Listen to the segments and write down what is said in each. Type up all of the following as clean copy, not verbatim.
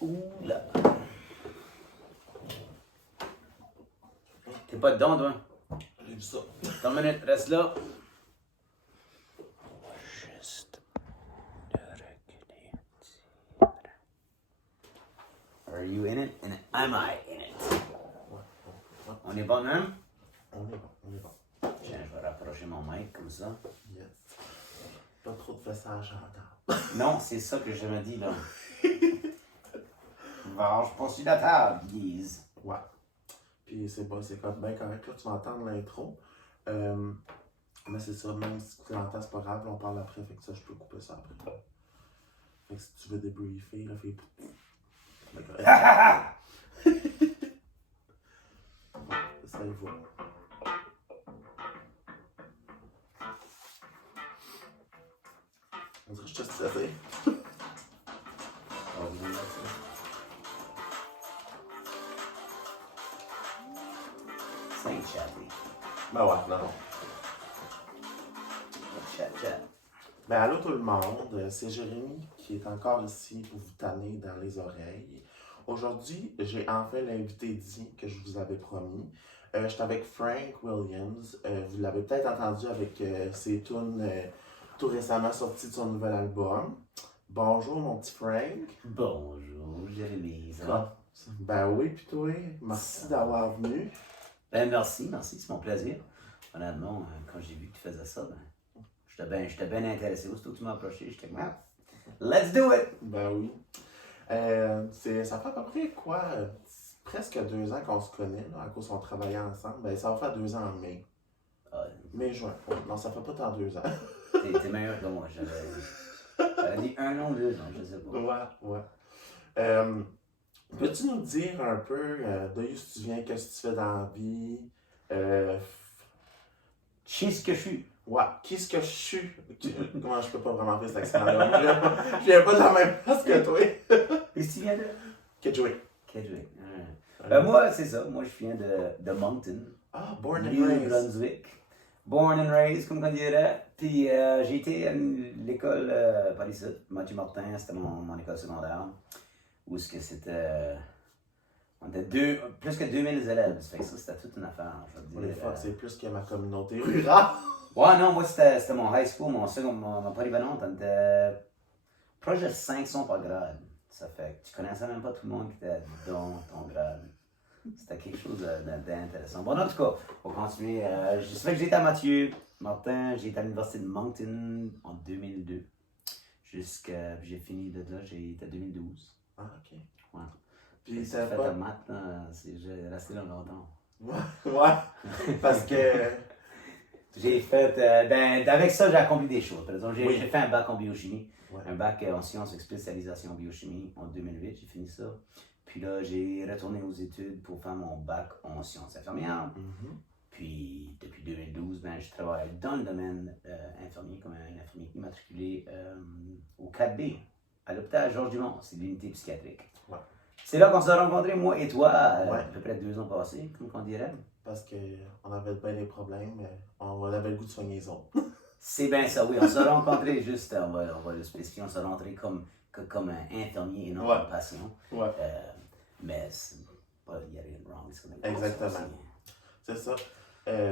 Ouh là. T'es pas dedans, toi? J'ai vu ça. Attends une minute, reste là. Juste de reculer. Are you in it? And am I in it? Ouais. On est bon même? On est bon. Tiens, je vais rapprocher mon mic comme ça. Yes. Pas trop de fessage à la table. Non, c'est ça que je me dis là. Varge pas sur la table, guise. Ouais. Puis c'est bon, c'est comme bien correct. Là, tu vas entendre l'intro. Mais c'est ça, même si tu l'entends, c'est pas grave, on parle après, fait que ça, je peux couper ça après. Fait que si tu veux débriefer, là, fais. Ça y va. On dirait que je suis stressé. Saint Chatley. Ben ouais, non. Chat. Ben allô tout le monde, c'est Jérémy qui est encore ici pour vous tanner dans les oreilles. Aujourd'hui, j'ai enfin l'invité dit que je vous avais promis. Je suis avec Frank Williams. Vous l'avez peut-être entendu avec ses tunes tout récemment sorties de son nouvel album. Bonjour mon petit Frank. Bonjour, Jérémy. Ça va? Ben oui, puis toi, merci d'avoir venu. Ben merci, c'est mon plaisir. Honnêtement, quand j'ai vu que tu faisais ça, ben, j'étais bien intéressé. Aussitôt que tu m'as approché, j'étais comme, ah, let's do it! Ben oui. Ça fait à peu près quoi? Presque 2 ans qu'on se connaît, là, à cause qu'on travaillait ensemble. Ben ça va faire 2 ans en mai. Mai, juin. Non, ça fait pas tant 2 ans. T'es meilleur que moi, j'avais dit 1 an ou 2 ans, je sais pas. Ouais. Peux-tu nous dire un peu d'où tu viens, qu'est-ce que tu fais dans la vie? Qui est-ce que je suis? Ouais, qu'est-ce que je suis? Comment je peux pas vraiment faire cet accent-là? Je viens pas de la même place que toi. Qu'est-ce que tu viens de? Kedgewick. Kedgewick. Ben moi, c'est ça. Moi, je viens de Moncton. Ah, born and New raised. Brunswick. Born and raised, comme on dirait. Puis j'ai été à l'école par ici, Mathieu Martin, c'était mon école secondaire. Où est-ce que c'était. On était plus que 2000 élèves. Ça fait que ça, c'était toute une affaire. Je veux Pour les dire, fois, c'est plus que ma communauté rurale. Ouais, non, moi, c'était mon high school, mon polyvalente. On était proche de 500 par grade. Ça fait que tu connaissais même pas tout le monde qui était dans ton grade. C'était quelque chose d'intéressant. Bon, en tout cas, on va continuer. Je sais que j'ai été à Mathieu Martin, j'ai été à l'université de Moncton en 2002. J'ai fini de là, j'ai été à 2012. Ah, ok. Ouais. Puis J'ai t'as fait pas. un maths, j'ai resté là longtemps. Ouais. Parce que. J'ai fait, avec ça, j'ai accompli des choses. Par exemple, j'ai fait un bac en biochimie, Ouais. un bac en sciences avec spécialisation en biochimie en 2008, j'ai fini ça. Puis là, j'ai retourné aux études pour faire mon bac en sciences infirmières. Mhm. Puis depuis 2012, je travaille dans le domaine infirmier comme un infirmier immatriculé au 4B, à l'hôpital Georges Dumont, c'est l'unité psychiatrique. Ouais. C'est là qu'on s'est rencontrés, moi et toi, Ouais. à peu près 2 ans passés, comme on dirait. Parce qu'on avait bien des problèmes, mais on avait le goût de soigner les autres. C'est bien ça, oui. On s'est rencontrés juste, on va le spécifier, on s'est rencontrés comme un infirmier et non comme patient. Ouais. Mais il n'y a rien de wrong. Exactement. C'est ça.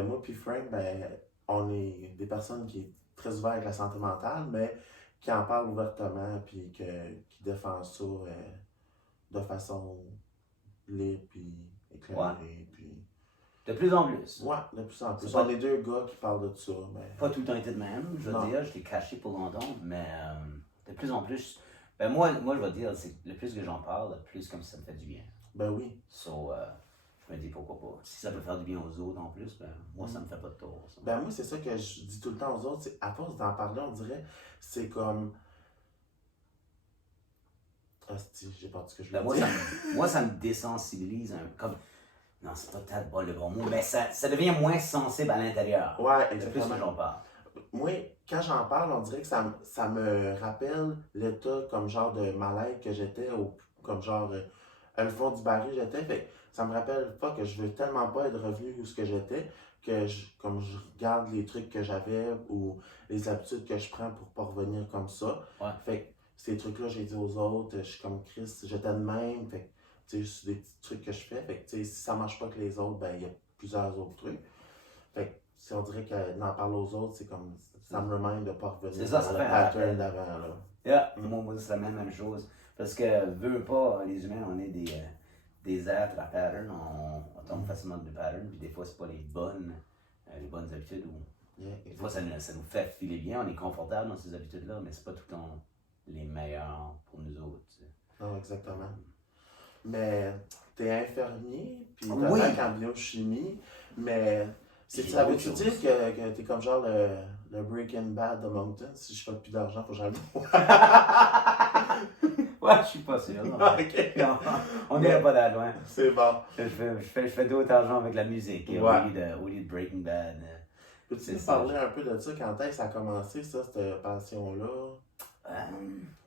Moi puis Frank, ben, on est des personnes qui sont très ouvertes avec la santé mentale, mais qui en parlent ouvertement puis qui défendent ça de façon libre puis éclairée. Puis... De plus en plus. Ouais, de plus en plus. Pas... On est 2 gars qui parlent de ça. Mais... Pas tout le temps été de même, je veux dire. Je l'ai caché pour longtemps, mais de plus en plus. Ben moi, je vais dire, c'est le plus que j'en parle, le plus comme ça me fait du bien. Ben oui. So, je me dis pourquoi pas. Si ça peut faire du bien aux autres en plus, ben moi ça me fait pas de tort. Ça. Ben moi c'est ça que je dis tout le temps aux autres, c'est à force d'en parler, on dirait, c'est comme... j'ai pas dit ce que je veux dire. Moi ça me désensibilise comme... Non, c'est pas peut-être pas le bon mot, mais ça devient moins sensible à l'intérieur. Ouais, exactement. exactement. C'est plus que j'en parle. Moi, quand j'en parle, on dirait que ça me rappelle l'état comme genre de mal-être que j'étais, ou comme genre à le fond du baril j'étais. Fait ça me rappelle pas que je veux tellement pas être revenu où ce que j'étais, que comme je regarde les trucs que j'avais ou les habitudes que je prends pour pas revenir comme ça. Ouais. Fait ces trucs-là, j'ai dit aux autres, je suis comme Chris, j'étais de même. Fait que, tu sais, c'est des petits trucs que je fais. Fait que, tu sais, si ça marche pas que les autres, ben, il y a plusieurs autres trucs. Fait que, si on dirait que d'en parler aux autres, c'est comme, ça me remind de pas revenir C'est ça, dans ça le fait un pattern rappel. d'avant, là. Yeah, moi c'est la même chose. Parce que, veux pas, les humains, on est des êtres à pattern, on tombe facilement de pattern, puis des fois, c'est pas les bonnes habitudes. Yeah, Des fois, ça nous fait filer bien, on est confortable dans ces habitudes-là, mais c'est pas tout le temps les meilleurs pour nous autres. Tu sais. non, exactement. Mais t'es infirmier, puis t'as Oui! un bac en biochimie, mais J'ai ça veut-tu d'autres dire choses. que t'es comme genre le Breaking Bad de Mountain? Si je fais plus d'argent, faut que j'aille Ouais, je suis pas sûr. Non, Ok. non, on Mais- n'irait pas d'aller loin. C'est bon. Je fais d'autres argent avec la musique Ouais. au lieu de Breaking Bad. Peux-tu C'est nous ça. parler un peu de ça? Quand est-ce que ça a commencé, ça, cette passion-là?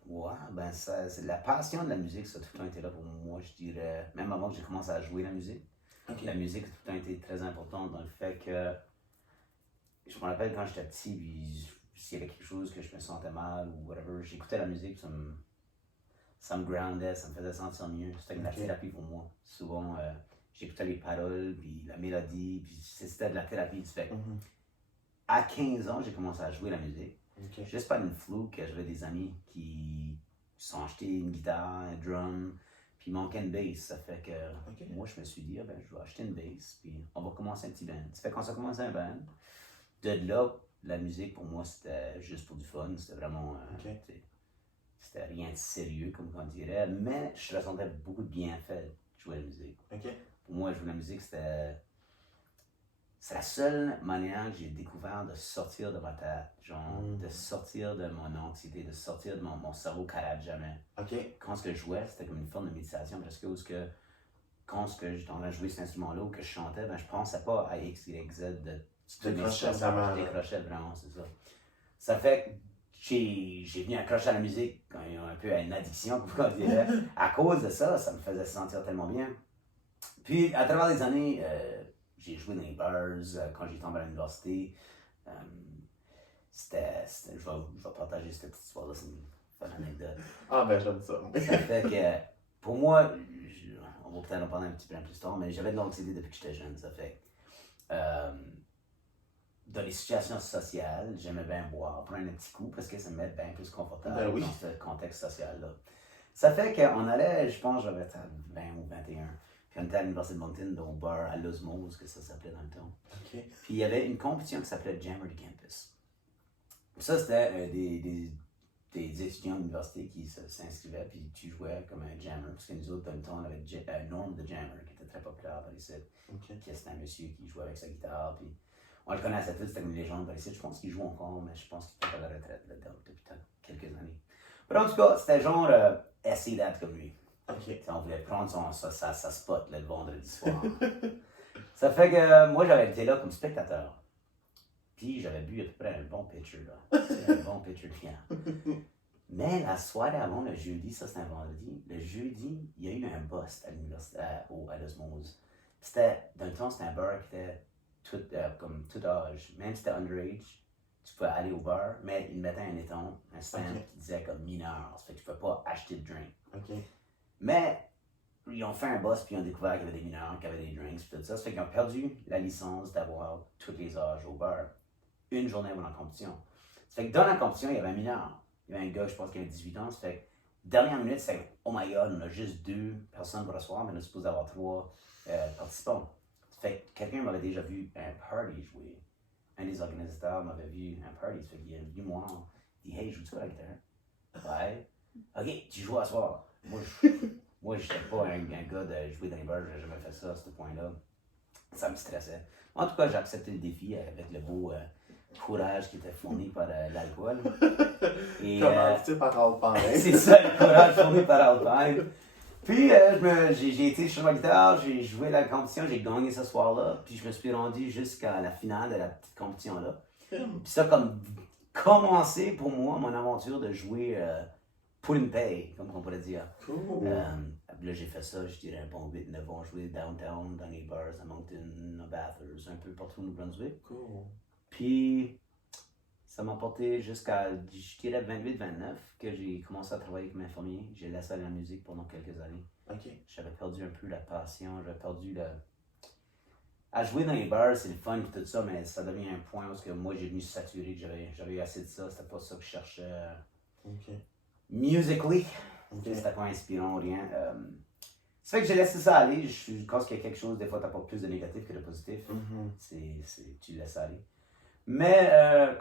Ouais, ben c'est la passion de la musique, ça a tout le temps été là pour moi, je dirais. Même avant que j'ai commencé à jouer la musique. Ok. La musique a tout le temps été très importante dans le fait que je me rappelle quand j'étais petit, puis s'il y avait quelque chose que je me sentais mal ou whatever, j'écoutais la musique, ça me groundait, ça me faisait sentir mieux. C'était comme la Ok. thérapie pour moi. Souvent, j'écoutais les paroles, puis la mélodie, puis c'était de la thérapie. Fait que Mhm. à 15 ans, j'ai commencé à jouer la musique. Ok. Juste par une fluke, j'avais des amis qui se sont achetés une guitare, un drum, puis il manquait une bass. Ça fait que Ok. moi, je me suis dit, ah ben, je vais acheter une bass, puis on va commencer un petit band. Ça fait qu'on s'est commencé un band. De là, la musique, pour moi, c'était juste pour du fun. C'était vraiment. Ok. C'était rien de sérieux, comme on dirait, mais je ressentais beaucoup de bienfaits de jouer la musique. Ok. Pour moi, jouer la musique, c'est la seule manière que j'ai découvert de sortir de ma tête, genre, de sortir de mon anxiété, de sortir de mon cerveau qui n'arrête jamais. Ok. Quand je jouais, c'était comme une forme de méditation parce que quand j'étais en train de jouer cet instrument-là ou que je chantais, ben, je pensais pas à X, Y, Z de Tu décrochais vraiment. je décrochais vraiment, c'est ça. Ça fait que j'ai venu accrocher à la musique, un peu à une addiction, comme on dirait. À cause de ça, ça me faisait sentir tellement bien. Puis, à travers les années, j'ai joué dans les bars quand j'ai tombé à l'université. Euh, je vais partager cette petite histoire-là, c'est une bonne anecdote. Ah, ben, j'aime ça. Ça fait que, pour moi, on va peut-être en parler un petit peu plus tard, mais j'avais de l'anxiété depuis que j'étais jeune. Ça fait dans les situations sociales, j'aimais bien boire, prendre un petit coup parce que ça me met bien plus confortable Ben oui. dans ce contexte social-là. Ça fait qu'on allait, je pense, j'avais 20 ou 21. Puis on était à l'Université de Moncton, au bar à l'Osmose, que ça s'appelait dans le temps. Ok. Puis il y avait une compétition qui s'appelait Jammer de Campus. Ça, c'était des étudiants de l'université qui s'inscrivaient, puis tu jouais comme un jammer. Parce que nous autres, dans le temps, on avait Norm the Jammer, qui était très populaire par ici. Ok. Qui c'était un monsieur qui jouait avec sa guitare. Puis on le connaissait tous, c'était une légende par ici. Je pense qu'il joue encore, mais je pense qu'il est à la retraite là-dedans depuis quelques années. Mais en tout cas, c'était genre essayer d'être comme lui. Ok. T'sais, on voulait prendre sa spot là, le vendredi soir. Ça fait que moi, j'avais été là comme spectateur. Puis j'avais bu à peu près un bon pitcher, là. Un bon pitcher de bière. Mais la soirée avant, le jeudi, ça c'était un vendredi, le jeudi, il y a eu un bust à l'université, à l'Osmose. Dans le temps, c'était un bar qui était comme tout âge. Même si c'était underage, tu pouvais aller au bar, mais ils mettaient un éton, un stand qui disait comme mineur. Ça fait que tu ne pouvais pas acheter de drink. Ok. Mais ils ont fait un bust puis ils ont découvert qu'il y avait des mineurs, qu'il y avait des drinks, puis tout ça. Ça fait qu'ils ont perdu la licence d'avoir tous les âges au bar. Une journée avant la compétition. Ça fait que dans la compétition, il y avait un mineur. Il y avait un gars, je pense, qui avait 18 ans. Ça fait que, dernière minute, c'est oh my god, on a juste 2 personnes pour le soir, mais on est supposé avoir 3 participants. Ça fait que quelqu'un m'avait déjà vu un party jouer. Un des organisateurs m'avait vu un party. Ça fait qu'il est venu moi, il dit hey, joues-tu à la guitare? Ouais. Ok, tu joues à soir. Moi, je n'étais pas un gars de jouer dans les bars, j'ai jamais fait ça à ce point-là. Ça me stressait. En tout cas, j'ai accepté le défi avec le beau courage qui était fourni par l'alcool. Et, Commandité par Alpine. c'est ça, le courage fourni par Alpine. Puis, j'ai été sur ma guitare, j'ai joué la compétition, j'ai gagné ce soir-là. Puis, je me suis rendu jusqu'à la finale de la petite compétition-là. Puis, ça a comme commencé pour moi, mon aventure de jouer pour une paye, comme on pourrait dire. Cool. Là, j'ai fait ça, je dirais un bon 8-9 ans, joué downtown, dans les bars à Moncton, à Bathurst, un peu partout au New-Brunswick. Cool. Puis, Ça m'a porté jusqu'à, je dirais, 28-29, que j'ai commencé à travailler comme infirmier. J'ai laissé aller la musique pendant quelques années. OK. J'avais perdu un peu la passion, j'avais perdu le... À jouer dans les bars, c'est le fun et tout ça, mais ça devient un point où moi j'ai venu saturer, que j'avais eu assez de ça, c'était pas ça que je cherchais. OK. Musically, OK. c'était pas inspirant ou rien. Ça fait que j'ai laissé ça aller. Je pense qu'il y a quelque chose, des fois, t'apportes plus de négatif que de positif. Tu laisses aller. Mais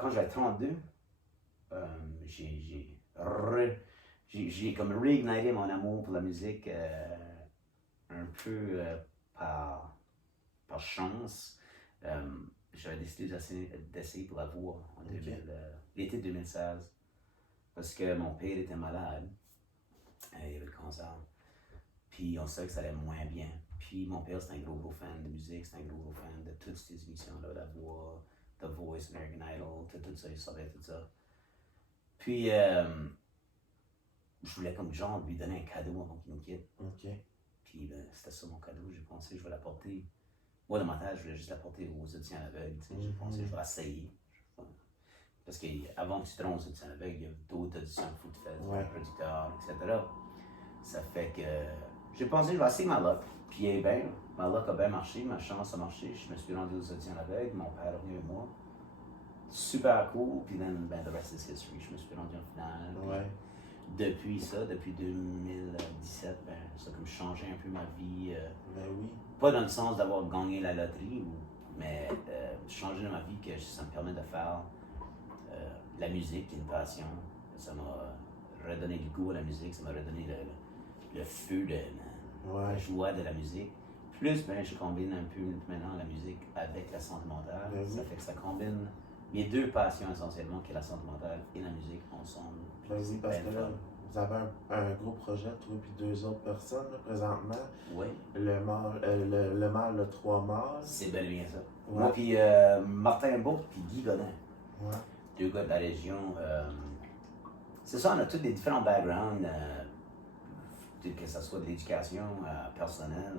quand j'avais 32, j'ai comme reignité mon amour pour la musique un peu par chance. J'avais décidé d'essayer pour la voix en l'été 2016 parce que mon père était malade. Il avait le cancer. Puis on savait que ça allait moins bien. Puis mon père, c'est un gros fan de musique, c'est un gros fan de toutes ces émissions-là, La Voix, The Voice, American Idol, tout ça, il savait tout ça. Puis je voulais comme genre lui donner un cadeau avant qu'il nous quitte. OK. Puis c'était ça mon cadeau, j'ai pensé je vais l'apporter. Moi, dans ma tête, je voulais juste l'apporter aux auditions aveugles. J'ai pensé je vais essayer. Parce qu'avant que tu te rendes aux auditions aveugles, il y a d'autres auditions qu'il faut que tu fasses, des producteurs, etc. Ça fait que j'ai pensé je vais essayer ma luck. Puis ma luck a bien marché, ma chance a marché. Je me suis rendu aux auditions aveugles, mon père est venu avec moi. Super cool, puis the rest is history. Je me suis rendu en finale. Depuis ça, depuis 2017, ça a comme changé un peu ma vie. Pas dans le sens d'avoir gagné la loterie, mais changer dans ma vie que ça me permet de faire la musique, qui est une passion. Ça m'a redonné le goût à la musique, ça m'a redonné le feu de la joie de la musique. Plus, je combine un peu maintenant la musique avec la santé mentale. Ça fait que ça combine mes deux passions essentiellement, qui est la santé mentale et la musique ensemble. Parce que là, vous avez un gros projet, toi et deux autres personnes là, présentement. Oui. Le mâle, le 3 mâles. C'est bel et bien ça. Moi puis Martin Bourque puis Guy Godin. Deux gars de la région. C'est ça, on a tous des différents backgrounds, que ce soit de l'éducation personnelle.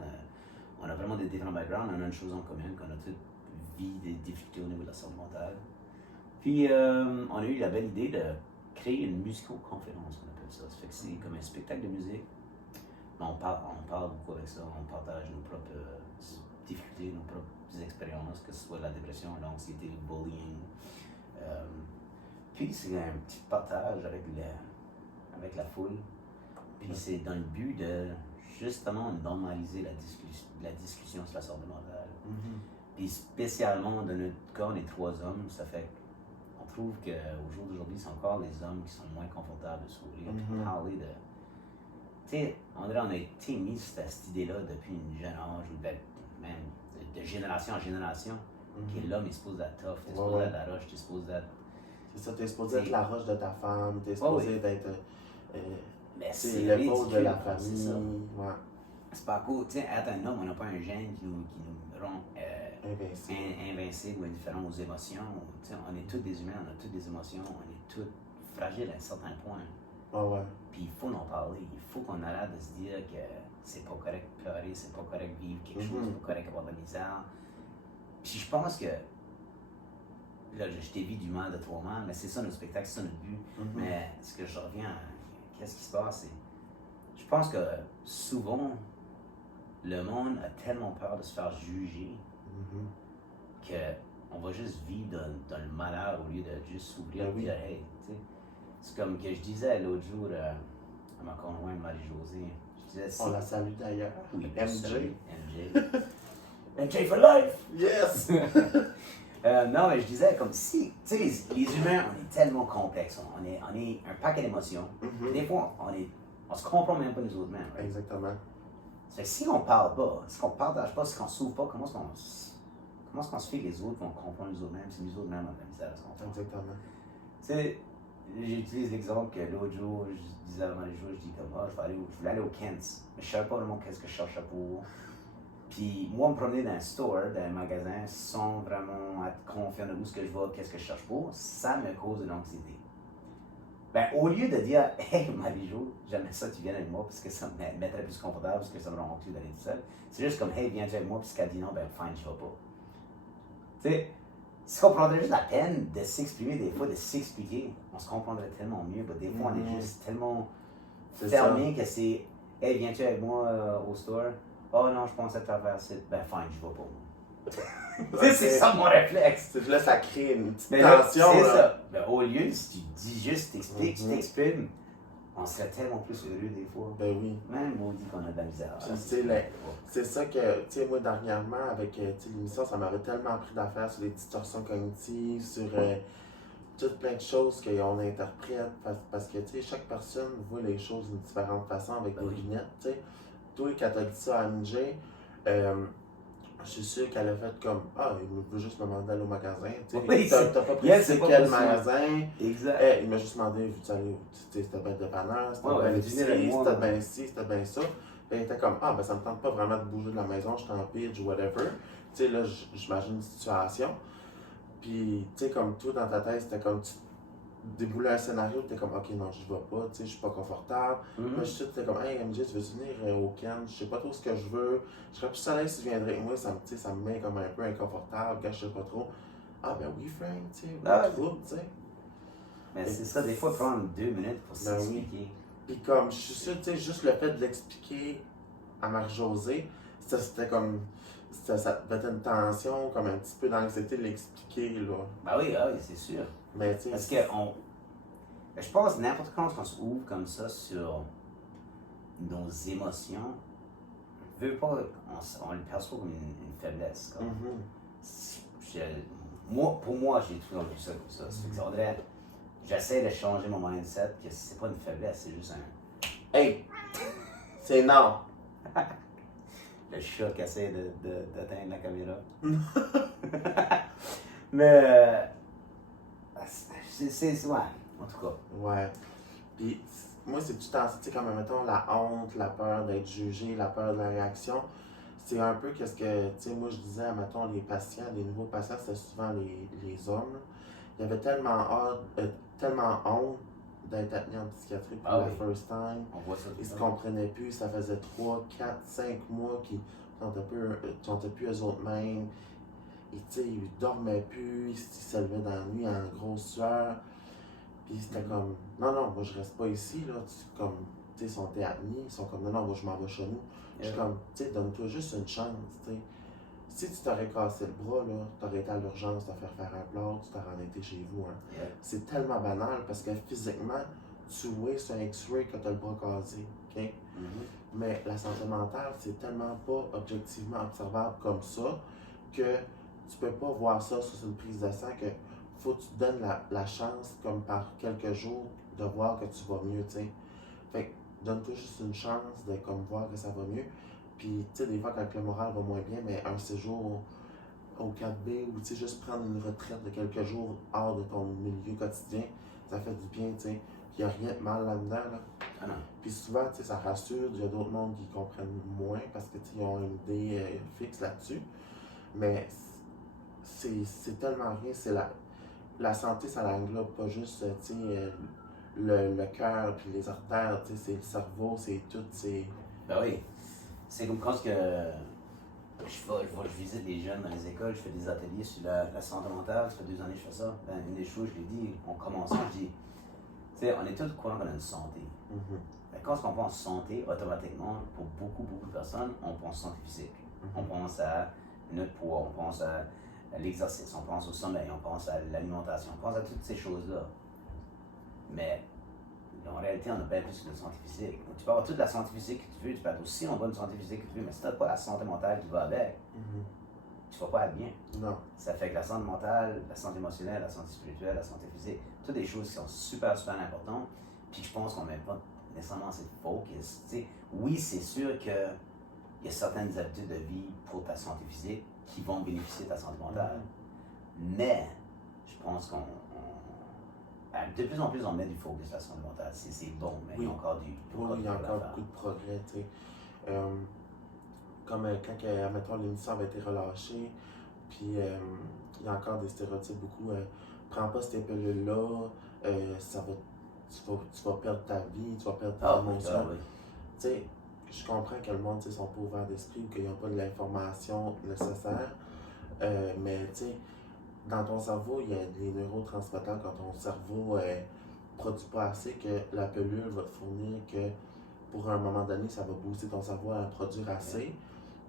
On a vraiment des différents backgrounds. On a une chose en commun, qu'on a tous vécu des difficultés au niveau de la santé mentale. Puis on a eu la belle idée de créer une musico-conférence, on appelle ça. Ça fait que c'est comme un spectacle de musique. On parle beaucoup avec ça, on partage nos propres difficultés, nos propres expériences, que ce soit la dépression, l'anxiété, le bullying. Puis c'est un petit partage avec la foule. Puis c'est dans le but de justement normaliser la discussion sur la santé mentale. Puis spécialement dans notre cas, on est 3 hommes, ça fait qu'on trouve qu'au jour d'aujourd'hui, c'est encore les hommes qui sont moins confortables de s'ouvrir et parler de... Tu sais, on a été mis cette idée-là depuis une jeune âge, ou même de génération en génération, que l'homme est supposé être tough, t'es supposé être la roche, t'es supposé être... C'est ça, t'es supposé être la roche de ta femme, t'es supposé d'être l'épaule de la famille. C'est ça. C'est pas cool, tu sais, être un homme, on n'a pas un gène qui nous rend invincible ou indifférent aux émotions. T'sais, on est tous des humains, on a toutes des émotions, on est tous fragiles à un certain point. Puis il faut en parler, il faut qu'on arrête de se dire que c'est pas correct de pleurer, c'est pas correct de vivre quelque chose, c'est pas correct d'avoir de la misère. Puis je pense que, là je t'ai vu du mal de toi mal, mais c'est ça notre spectacle, c'est ça notre but. Mais ce que je reviens à, qu'est-ce qui se passe, c'est, je pense que souvent, le monde a tellement peur de se faire juger qu'on va juste vivre dans le malheur au lieu de juste s'ouvrir et dire hey, tu sais. C'est comme que je disais l'autre jour à ma conjointe Marie-Josée. Je disais, on la salue d'ailleurs. Oui, MJ. MJ for life! Yes! Non, mais je disais comme si, tu sais, les humains, on est tellement complexes. On est un paquet d'émotions. Des fois, on se comprend même pas nous autres mêmes. Right? Exactement. Ça fait que si on parle pas, si on partage pas, si on s'ouvre pas, comment est-ce qu'on se fait que les autres vont comprendre nous autres mêmes si nous autres mêmes on a de la misère à se comprendre? Exactement. Tu sais, j'utilise l'exemple que l'autre jour, je disais avant les jours, je dis comme, je voulais aller au Kent's, mais je savais pas vraiment qu'est-ce que je cherchais pour. Puis moi, me promener dans un store, dans un magasin, sans vraiment être confiant de où ce que je vais, qu'est-ce que je cherche pour, ça me cause de l'anxiété. Ben, au lieu de dire, hey Marie-Jo, j'aimerais ça que tu viennes avec moi parce que ça me mettrait plus confortable, parce que ça me rend honte d'aller tout seul. C'est juste comme, hey, viens avec moi, puis si qu'elle dit non, ben, fine, je vais pas. Tu sais, Si on prendrait juste la peine de s'exprimer des fois, de s'expliquer, on se comprendrait tellement mieux. Mais des fois, on est juste tellement fermé que c'est hey, viens-tu avec moi au store? Oh non, je pensais te faire ça. Ben, fine, je vais pas. C'est ça mon réflexe. Là, ça crée une petite Mais là, tension. c'est là. ça. Ben, au lieu, si tu dis juste, t'expliques, tu t'exprimes, on serait tellement plus heureux des fois. Ben oui. Même on dit qu'on a de la misère. Puis, c'est ça que, tu sais, moi, dernièrement, avec l'émission, ça m'avait tellement appris d'affaires sur les distorsions cognitives, sur toutes plein de choses qu'on interprète, parce que, tu sais, chaque personne voit les choses d'une différente façon avec des lunettes, tu sais. Toi, quand t'as dit ça à MJ, je suis sûr qu'elle a fait comme ah, il veut juste me demander d'aller au magasin. Oui, t'as pas précisé quel magasin. Exact. Il m'a juste demandé vu-tu aller où c'était bien dépanneur, c'était Ouais, bien ouais, ici, c'était bien ci, c'était bien ça. Puis il était comme ah, ben ça me tente pas vraiment de bouger de la maison, je suis en pitch ou whatever. Tu sais, là, j'imagine une situation. Puis, tu sais, comme toi dans ta tête, c'était comme tu déboulais un scénario, tu es comme ok, non, je vais pas, tu sais, je suis pas confortable. Moi, je suis comme hey, MJ, tu veux venir au camp, je sais pas trop ce que je veux. Je serais plus à l'aise si tu viendrais avec moi, ça me met comme un peu inconfortable, quand je sais pas trop. Ah, ben oui, Frank, tu sais, pas trop, tu sais. Mais c'est ça, des fois, prendre 2 minutes pour s'expliquer. Oui. Puis, comme, je suis sûr, tu sais, juste le fait de l'expliquer à Marie-Josée, c'était comme. Ça mettait une tension, comme un petit peu d'anxiété de l'expliquer, là. Ben oui, c'est sûr. Mais, tu sais. Parce que je pense que n'importe quand on se ouvre comme ça sur nos émotions, veut pas, on le perçoit comme une faiblesse. Comme. Pour moi, j'ai toujours vu ça comme ça. J'essaie de changer mon mindset, que c'est pas une faiblesse, c'est juste un. Hey! C'est non! Le chat qui essaie d'atteindre la caméra. Mais. C'est. Ouais, en tout cas. Ouais. Puis, moi, c'est tout le temps, tu sais, comme, mettons, la honte, la peur d'être jugé, la peur de la réaction. C'est un peu qu'est-ce que, tu sais, moi, je disais, mettons, les patients, les nouveaux patients, c'était souvent les hommes. Là. Il y avait tellement honte d'être admis en psychiatrie pour la first time. On voit ça. Ils se comprenaient plus, ça faisait 3, 4, 5 mois qu'ils ne sentaient plus eux autres mêmes. Et tu sais, ils dormaient plus, ils se levaient dans la nuit en grosse sueur. Puis c'était comme, non, moi je reste pas ici, là. Tu sais, ils sont admis, ils sont comme, non, moi je m'en vais chez nous. Je suis comme, tu sais, donne-toi juste une chance, tu sais. Si tu t'aurais cassé le bras, là, t'aurais été à l'urgence de faire un plâtre, tu t'aurais été chez vous, hein. C'est tellement banal parce que physiquement, tu vois sur un X-ray que t'as le bras cassé, ok? Mais la santé mentale, c'est tellement pas objectivement observable comme ça que tu peux pas voir ça sur une prise de sang, que faut que tu te donnes la chance, comme par quelques jours, de voir que tu vas mieux, tu sais. Fait que donne-toi juste une chance de comme voir que ça va mieux. Puis, tu sais, des fois, quand le moral va moins bien, mais un séjour au 4B ou, tu sais, juste prendre une retraite de quelques jours hors de ton milieu quotidien, ça fait du bien, tu sais. Puis, il n'y a rien de mal là-dedans, là. Ah non. Puis souvent, tu sais, ça rassure. Il y a d'autres mondes qui comprennent moins parce que, tu sais, ils ont une idée fixe là-dessus. Mais c'est tellement rien. C'est la santé, ça l'englobe pas juste, tu sais, le cœur puis les artères, tu sais, c'est le cerveau, c'est tout, c'est... Ben oui. C'est comme quand je visite des jeunes dans les écoles, je fais des ateliers sur la santé mentale, ça fait 2 années que je fais ça. Ben, une des choses, je l'ai dit, en commençant, je dis, tu sais, on est tous courants qu'on a une santé. Ben, quand on pense santé, automatiquement, pour beaucoup de personnes, on pense santé physique. On pense à notre poids, on pense à l'exercice, on pense au sommeil, on pense à l'alimentation, on pense à toutes ces choses-là. Mais en réalité, on a bien plus que de santé physique. Donc, tu peux avoir toute la santé physique que tu veux, tu peux être aussi en bonne santé physique que tu veux, mais si tu n'as pas la santé mentale qui va avec, tu ne vas pas être bien. Non. Ça fait que la santé mentale, la santé émotionnelle, la santé spirituelle, la santé physique, toutes des choses qui sont super importantes, puis je pense qu'on ne met pas nécessairement assez de focus. Tu sais, oui, c'est sûr qu'il y a certaines habitudes de vie pour ta santé physique qui vont bénéficier de ta santé mentale, mais je pense qu'on de plus en plus, on met du focus sur la santé mentale. C'est bon, mais il y a encore il y a encore beaucoup de progrès, tu sais. Comme quand, mettons, l'émission avait été relâchée, puis il y a encore des stéréotypes beaucoup. Prends pas cette pilule-là, tu vas perdre ta vie, tu vas perdre ta émotion. Tu sais, je comprends que le monde, sont pas ouverts d'esprit ou qu'ils n'ont pas de l'information nécessaire, mais tu sais, dans ton cerveau, il y a des neurotransmetteurs quand ton cerveau produit pas assez, que la pilule va te fournir que pour un moment donné, ça va booster ton cerveau à produire assez.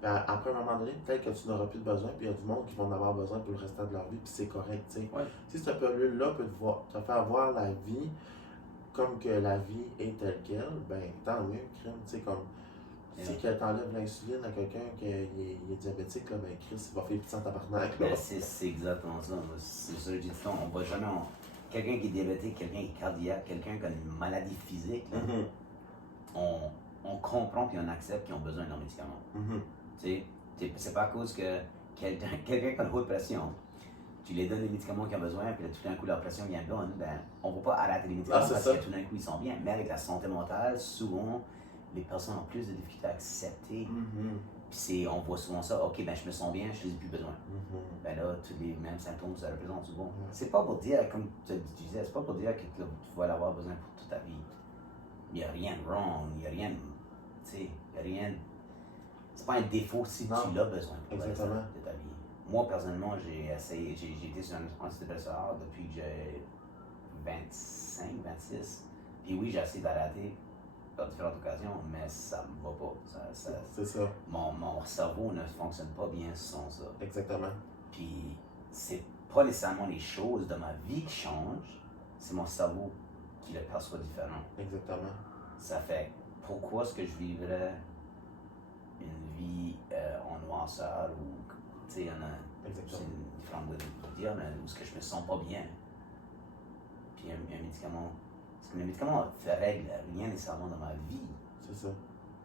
Puis après un moment donné, peut-être que tu n'auras plus de besoin, puis il y a du monde qui vont en avoir besoin pour le restant de leur vie, puis c'est correct, tu sais. Ouais. Si cette pilule-là peut te faire voir la vie comme que la vie est telle qu'elle, ben tant mieux, crime, tu sais, comme si qu'elle t'enlève l'insuline à quelqu'un qui est diabétique, là, ben Chris, il va faire petit en tabarnak, là. Ben, c'est exactement ça. C'est ça que je dis tout le temps. On va jamais. Quelqu'un qui est diabétique, quelqu'un qui est cardiaque, quelqu'un qui a une maladie physique, là, on comprend puis on accepte qu'ils ont besoin de leurs médicaments. Tu sais, c'est pas à cause que quelqu'un qui a une haute pression, tu les donnes les médicaments qu'ils ont besoin, puis là, tout d'un coup leur pression vient bonne, ben, on va pas arrêter les médicaments parce que tout d'un coup ils sont bien. Mais avec la santé mentale, souvent, les personnes ont plus de difficultés à accepter. Puis on voit souvent ça, ok, ben je me sens bien, je n'ai plus besoin. Ben là, tous les mêmes symptômes, ça représente tout bon. C'est pas pour dire, comme tu disais, c'est pas pour dire que tu vas l'avoir besoin pour toute ta vie. Il n'y a rien de wrong, il n'y a rien, tu sais, il n'y a rien. C'est pas un défaut si tu l'as besoin pour le reste de ta vie. Moi, personnellement, j'ai été sur un antidépresseur depuis que j'ai 25, 26. Puis oui, j'ai essayé d'arrêter par différentes occasions, mais ça me va pas. C'est ça. Mon cerveau ne fonctionne pas bien sans ça. Exactement. Puis c'est pas nécessairement les choses de ma vie qui changent, c'est mon cerveau qui le perçoit différent. Exactement. Ça fait, pourquoi est-ce que je vivrais une vie en noirceur ou, tu sais, c'est une différente de dire, mais où est-ce que je me sens pas bien. Puis un médicament, parce que le médicament ne règle rien nécessairement dans ma vie. C'est ça.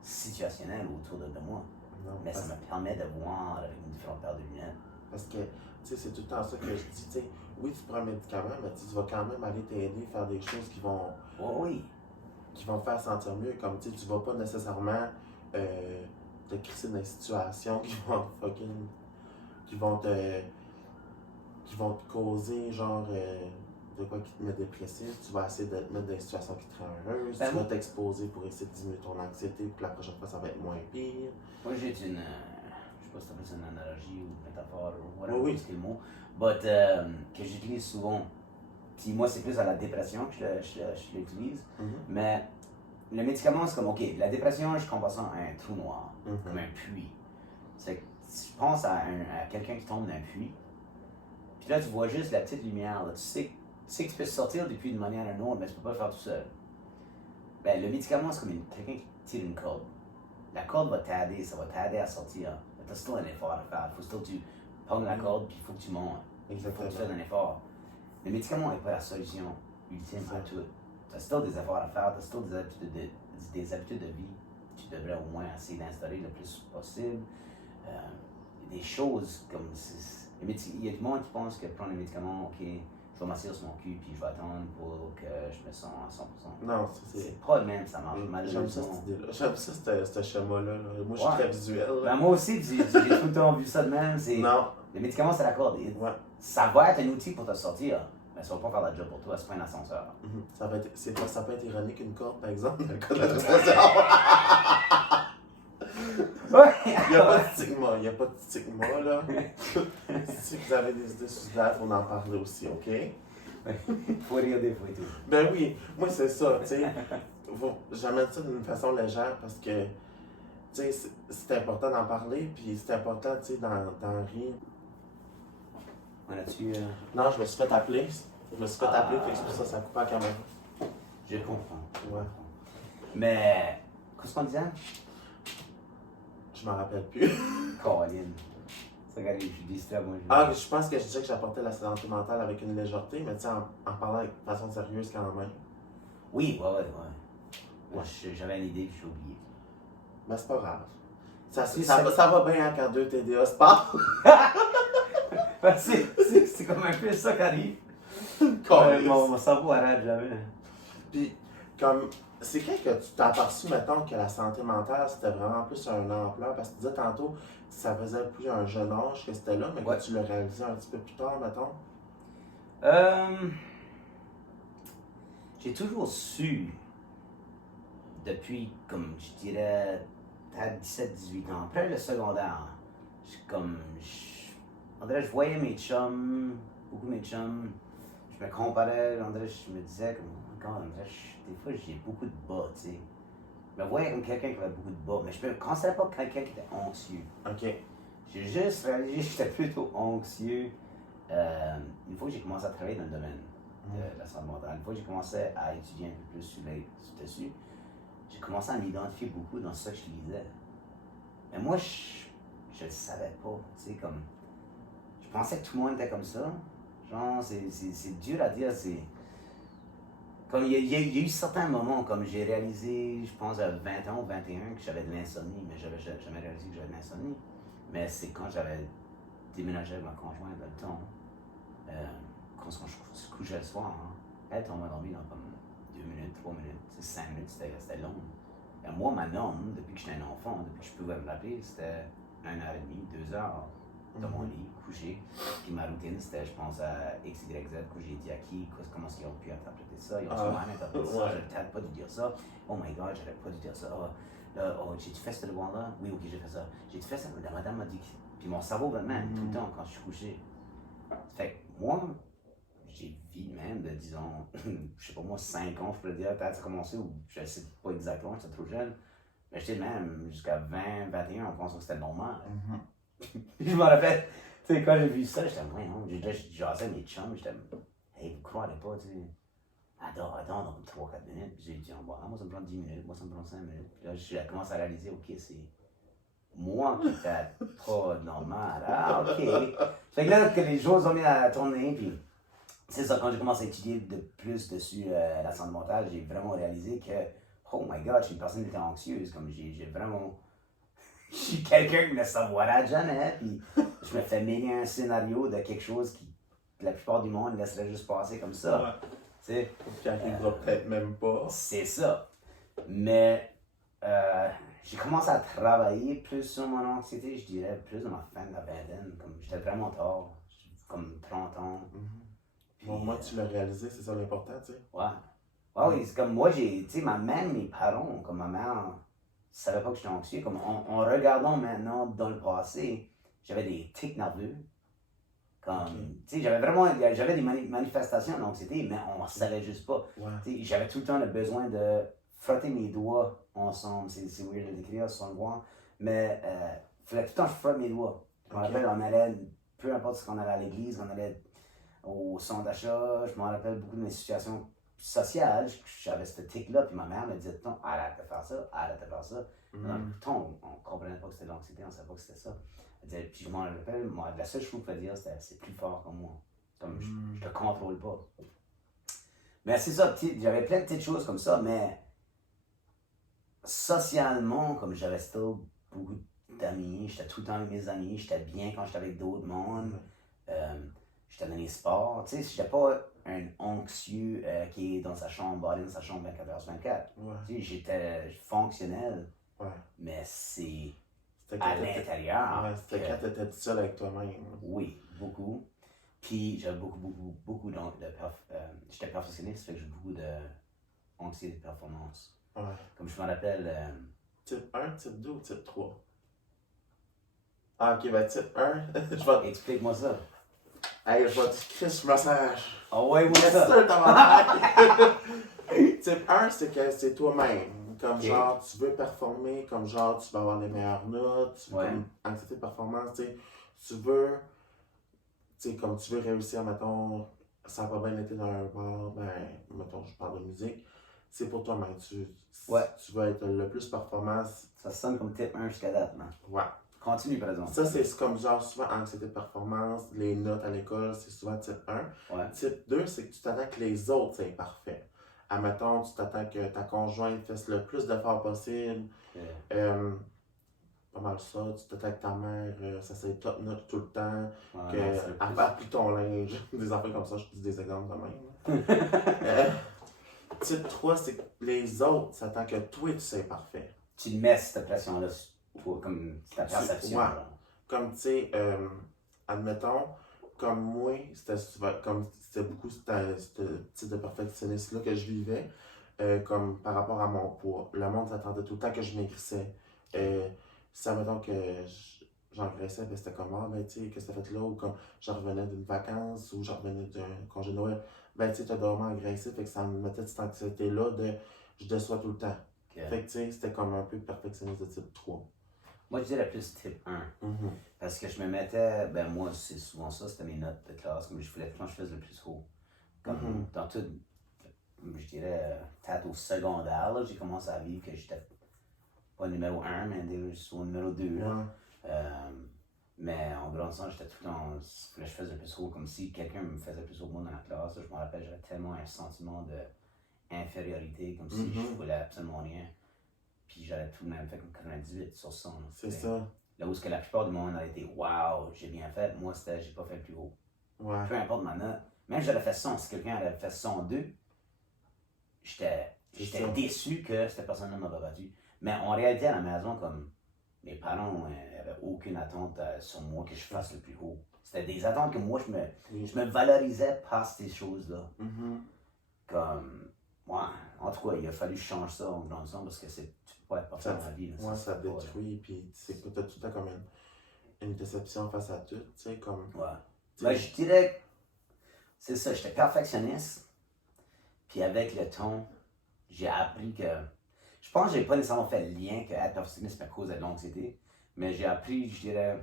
Situationnelle autour de moi. Non, mais ça me permet de voir avec une différente paire de lunettes. Parce que, tu sais, c'est tout le temps ça que je dis, tu sais, oui, tu prends un médicament, mais tu vas quand même aller t'aider, faire des choses qui vont... qui vont te faire sentir mieux, comme, tu sais, tu vas pas nécessairement te crisser dans des situations qui vont fucking... qui vont te causer, genre, de quoi qui te met dépressif. Tu vas essayer de te mettre dans des situations qui te rendent heureuse, tu vas t'exposer pour essayer de diminuer ton anxiété, pour que la prochaine fois, ça va être moins pire. Moi, j'ai une... je sais pas si ça s'appelle une analogie ou une métaphore ou whatever, c'est le mot, que j'utilise souvent. Puis moi, c'est plus à la dépression que je l'utilise. Mais le médicament, c'est comme, ok, la dépression, je compare ça à un trou noir, comme un puits. C'est que je pense à quelqu'un qui tombe dans un puits, puis là, tu vois juste la petite lumière. Là. Tu sais que tu peux sortir du puits d'une manière ou d'une autre, mais tu peux pas le faire tout seul. Ben, le médicament, c'est comme quelqu'un qui tire une corde. La corde va t'aider, ça va t'aider à sortir. Mais tu as still un effort à faire. Il faut still que tu pognes la corde, puis il faut que tu montes. Il faut que tu fasses un effort. Le médicament n'est pas la solution ultime à tout. Tu as still des efforts à faire, tu as still des habitudes de vie que tu devrais au moins essayer d'installer le plus possible. Des choses comme... Il y a du monde qui pense que prendre un médicament, ok, je vais m'asseoir sur mon cul puis je vais attendre pour que je me sens à 100%. Non, c'est pas le même, ça marche malheureusement. J'aime ça cette idée-là. J'aime ça, ce schéma-là. Moi, je suis très visuel. Ben, moi aussi, j'ai tout le temps vu ça de même. Non. Le médicament, c'est la corde. Ça va être un outil pour te sortir, mais ça va pas faire la job pour toi, c'est pas un ascenseur. Ça peut être ironique une corde, par exemple, dans le cas de la dépression. Il n'y a pas de stigma, là. Si vous avez des idées sur ça, il faut en parler aussi, OK? Faut rire des fois et tout. Ben oui, moi c'est ça, tu sais. J'amène ça d'une façon légère parce que, tu sais, c'est important d'en parler, puis c'est important, tu sais, d'en rire. On a-tu... Non, je me suis fait appeler. Puis c'est pour ça coupe à la caméra. Je comprends. Ouais. Mais, qu'est-ce qu'on disait? Je m'en rappelle plus. Colin. Ça, regarde, je suis distrait, moi. Je pense que je disais que j'apportais la santé mentale avec une légèreté, mais tu sais, en parlant de façon sérieuse quand même. Oui, ouais. J'avais une idée, puis j'ai oublié. Mais c'est pas grave. Ça va bien hein, quand deux TDA se parlent. C'est comme un peu ça qui arrive. Mon cerveau arrête jamais. Puis, comme, c'est quand que tu t'es aperçu, mettons, que la santé mentale, c'était vraiment plus un ampleur? Parce que tu disais tantôt que ça faisait plus un jeune âge que c'était là, mais que tu l'as réalisé un petit peu plus tard, mettons? J'ai toujours su, depuis, comme je dirais, à 17-18 ans, après le secondaire, je voyais mes chums beaucoup mes chums, je me comparais, on dirait, je me disais, comme, oh God, on dirait, des fois, j'ai beaucoup de bas, tu sais. Je me voyais comme quelqu'un qui avait beaucoup de bas, mais je me considérais pas quelqu'un qui était anxieux. Ok. J'ai juste réalisé que j'étais plutôt anxieux une fois que j'ai commencé à travailler dans le domaine de la santé mentale. Une fois que j'ai commencé à étudier un peu plus dessus, j'ai commencé à m'identifier beaucoup dans ce que je lisais. Mais moi, je le savais pas, tu sais, comme... Je pensais que tout le monde était comme ça. Genre, c'est dur à dire, c'est... Comme il y a eu certains moments, comme j'ai réalisé, je pense à 20 ans ou 21, que j'avais de l'insomnie, mais j'avais jamais réalisé que j'avais de l'insomnie. Mais c'est quand j'avais déménagé avec ma conjointe dans le temps, quand on se couchait le soir, hein, elle tombait endormie dans comme 2 minutes, 3 minutes, 5 minutes, c'était long. Et moi, ma norme, depuis que j'étais un enfant, depuis que je pouvais me rappeler, c'était 1h30, 2 heures dans mon lit, couché. Puis ma routine, c'était, je pense, à X, Y, Z, que j'ai dit à qui, comment est-ce qu'ils ont pu interpréter ça. Ils ont sûrement interprété ça, j'aurais peut-être pas dû dire ça. Oh my God, j'aurais pas dû dire ça. J'ai-tu fait ce devoir-là? Oui, ok, j'ai fait ça. J'ai-tu fait ça? La madame m'a dit que... Puis mon cerveau va même tout le temps quand je suis couché. Fait que moi, j'ai vie même de, disons, je sais pas moi, 5 ans, je pourrais dire, peut-être ça a commencé, ou je sais pas exactement, j'étais trop jeune. Mais j'étais même jusqu'à 20, 21, on pensait que c'était normal. Je me rappelle, tu sais, quand j'ai vu ça, j'étais, ouais, non, j'ai jasé mes chums, j'étais, hey, vous croirez pas, tu sais, attends, donc 3-4 minutes. Puis j'ai dit, oh, bon, moi ça me prend 10 minutes, moi ça me prend 5 minutes. Puis là, j'ai commencé à réaliser, ok, c'est moi qui était pas normal. Ah, ok. Fait que là, que les choses ont mis à tourner, puis c'est ça, quand j'ai commencé à étudier de plus dessus la santé mentale, j'ai vraiment réalisé que, oh my God, je suis une personne qui était anxieuse, comme j'ai vraiment... Je suis quelqu'un qui ne saura jamais, puis je me fais mêler un scénario de quelque chose que la plupart du monde laisserait juste passer comme ça. Ouais. Tu sais? Qui arrivera peut-être même pas. C'est ça. Mais j'ai commencé à travailler plus sur mon anxiété, je dirais, plus dans ma fin de la vingtaine. Comme j'étais vraiment tard, comme 30 ans. Puis, bon, moi, tu l'as réalisé, c'est ça l'important, tu sais. Ouais. Ouais, oui, c'est comme moi, tu sais, même mes parents, comme ma mère, savait pas que j'étais anxieux. Comme en regardant maintenant dans le passé, j'avais des tics nerveux. Comme, tu sais, j'avais des manifestations d'anxiété, mais on ne savait juste pas. Ouais. Tu sais, j'avais tout le temps le besoin de frotter mes doigts ensemble. C'est weird de décrire sans le voir, mais il fallait tout le temps que je frotte mes doigts. Je me rappelle, on allait, peu importe ce qu'on allait à l'église, on allait au centre d'achat, je me rappelle beaucoup de mes situations sociales, j'avais ce tic-là, puis ma mère me disait, non, arrête de faire ça, arrête de faire ça. Pourtant, on ne comprenait pas que c'était de l'anxiété, on ne savait pas que c'était ça. Elle disait, puis je me rappelle, moi, la seule chose que je pouvais dire, c'était, c'est plus fort que moi. Comme, je te contrôle pas. Mais c'est ça, j'avais plein de petites choses comme ça, mais socialement, comme j'avais still beaucoup d'amis, j'étais tout le temps avec mes amis, j'étais bien quand j'étais avec d'autres mondes. J'étais dans les sports, tu sais, j'étais pas un anxieux qui est dans sa chambre, barré dans sa chambre 24h/24. Ouais. Tu sais, j'étais fonctionnel, Ouais. mais c'est C'était à l'intérieur. Ouais, c'était quand t'étais tout seul avec toi-même. Oui, beaucoup. Puis j'avais beaucoup j'étais perfectionniste, fait que j'ai beaucoup d'anxiété de performance. Ouais. Comme je me rappelle... Type 1, type 2 ou type 3? Ah, ok, ben type 1, je vais... Explique-moi ça. Hey, je vais te Chris, je me sers. Ah ouais, moi C'est ça. ça, tabarnak. Type 1, c'est que c'est toi-même. Comme genre, tu veux performer, comme genre, tu veux avoir les meilleures notes, tu veux comme anxiété de performance, tu sais. Tu veux, tu sais, comme tu veux réussir, mettons, ça n'a pas bien été dans un bar, ben, mettons, je parle de musique, c'est pour toi-même. Tu veux être le plus performant. Ça sonne comme type 1 jusqu'à date, man. Ouais. Continue, par exemple. Ça, c'est comme genre souvent anxiété de performance, les notes à l'école, c'est souvent type 1. Ouais. Type 2, c'est que tu t'attends que les autres soient parfaits. Admettons, tu t'attends que ta conjointe fasse le plus d'efforts possible. Pas mal ça. Tu t'attends que ta mère, ça c'est top note tout le temps. Qu'elle applique ton linge. Des affaires comme ça, je te dis des exemples de même. Type 3, c'est que les autres s'attendent que toi, tu sois parfait. Tu mets cette pression-là sur toi, comme ta perception. Ouais. Comme tu sais, admettons, comme moi, c'était beaucoup ce type de perfectionniste-là que je vivais, comme par rapport à mon poids. Le monde s'attendait tout le temps que je maigrissais. Ça, mettons que j'engraissais, ben c'était comme, ah, ben, tu sais, qu'est-ce que t'as fait là? Ou comme, je revenais d'une vacance ou je revenais d'un congé de Noël. Ben, tu sais, t'as dormi engraissé, fait que ça me mettait cette anxiété-là de je déçois tout le temps. Ok. Fait que, tu sais, c'était comme un peu perfectionniste de type 3. Moi, je dirais plus type 1. Mhm. Parce que je me mettais, ben moi, c'est souvent ça, c'était mes notes de classe, comme je voulais quand je faisais le plus haut. Comme Mhm. dans tout, je dirais, peut-être au secondaire, là, j'ai commencé à vivre que j'étais pas numéro 1, mais au numéro 2. Là. Ouais. Mais en grandissant, j'étais tout le temps, là, je faisais le plus haut, comme si quelqu'un me faisait plus haut que moi dans la classe. Là, je me rappelle, j'avais tellement un sentiment d'infériorité, comme si je Mhm. voulais absolument rien. Puis j'avais tout de même fait comme 98 sur 100. Là, C'est ça. là où que la plupart du monde a été waouh, j'ai bien fait, moi c'était j'ai pas fait le plus haut. Ouais. Peu importe ma note, même si j'avais fait 100, si quelqu'un avait fait 102, j'étais ça. déçu que cette personne-là m'avait battu. Mais en réalité, à la maison, comme mes parents n'avaient aucune attente sur moi que je fasse le plus haut. C'était des attentes que moi, Oui. je me valorisais par ces choses-là. Mhm. Comme, moi, en tout cas, il a fallu que je change ça en grandissant parce que tu peux pas être parfait Ça, dans la vie. Là, ouais, ça se fait pas, là. détruit, puis c'est que t'as tout le temps comme une déception face à tout, tu sais, comme. Ouais. tu Ben, sais, je dirais, c'est ça, j'étais perfectionniste. Puis avec le temps, j'ai appris que. Je pense que j'ai pas nécessairement fait le lien que être perfectionniste me cause de l'anxiété. Mais j'ai appris, je dirais,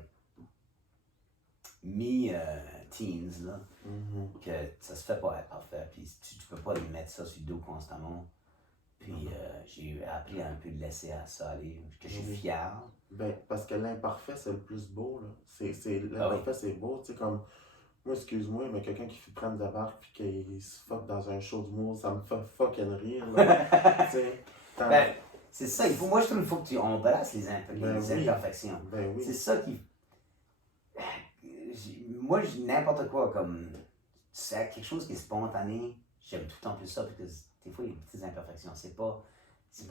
mi-teens, là, mhm. que ça se fait pas être parfait. Puis tu peux pas les mettre ça sur le dos constamment. Puis Mhm. j'ai appris un peu de laisser à ça aller, que je suis Oui. fier. Ben, parce que l'imparfait, c'est le plus beau, là. Ah oui. L'imparfait, c'est beau, tu sais, comme. Moi, excuse-moi, mais quelqu'un qui fait prendre de la barque puis qu'il se fuck dans un show d'humour, ça me fait fucking rire, là. Tu sais, Ben, c'est ça, moi je trouve qu'il faut que tu embrasses les Ben oui. imperfections. Ben oui. C'est ça qui. Moi, n'importe quoi, comme. C'est quelque chose qui est spontané, j'aime tout le temps plus ça, parce que des fois, il y a des petites imperfections. C'est pas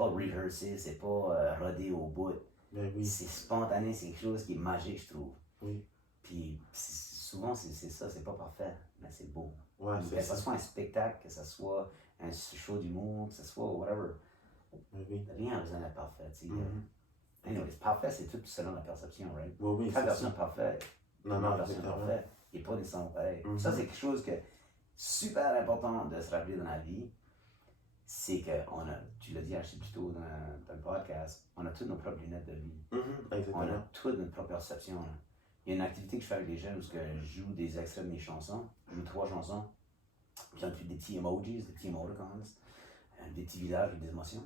rehearsé, c'est pas rodé au bout. Ben oui. C'est spontané, c'est quelque chose qui est magique, je trouve. Oui. Puis souvent, c'est ça, c'est pas parfait, mais c'est beau. Ouais, Que c'est ce ça. soit un spectacle, que ce soit un show d'humour, que ce soit whatever. Ben oui. Rien n'a besoin d'être parfait. Tu sais. Mhm. Anyways, parfait, c'est tout selon la perception, right? Oui, oui, Chaque c'est personne ça. est parfaite, Non, ma non, personne est exactement. parfaite, il n'est pas nécessairement pareil. Mhm. Ça, c'est quelque chose que super important de se rappeler dans la vie. C'est que tu l'as dit plus tôt dans le podcast, on a toutes nos propres lunettes de vie. Mhm. On a Exactement. toute notre propre perception. Là. Il y a une activité que je fais avec les jeunes où je joue des extraits de mes chansons. Je joue 3 chansons. Puis on des petits emojis, des petits emoticons, des petits visages, des émotions.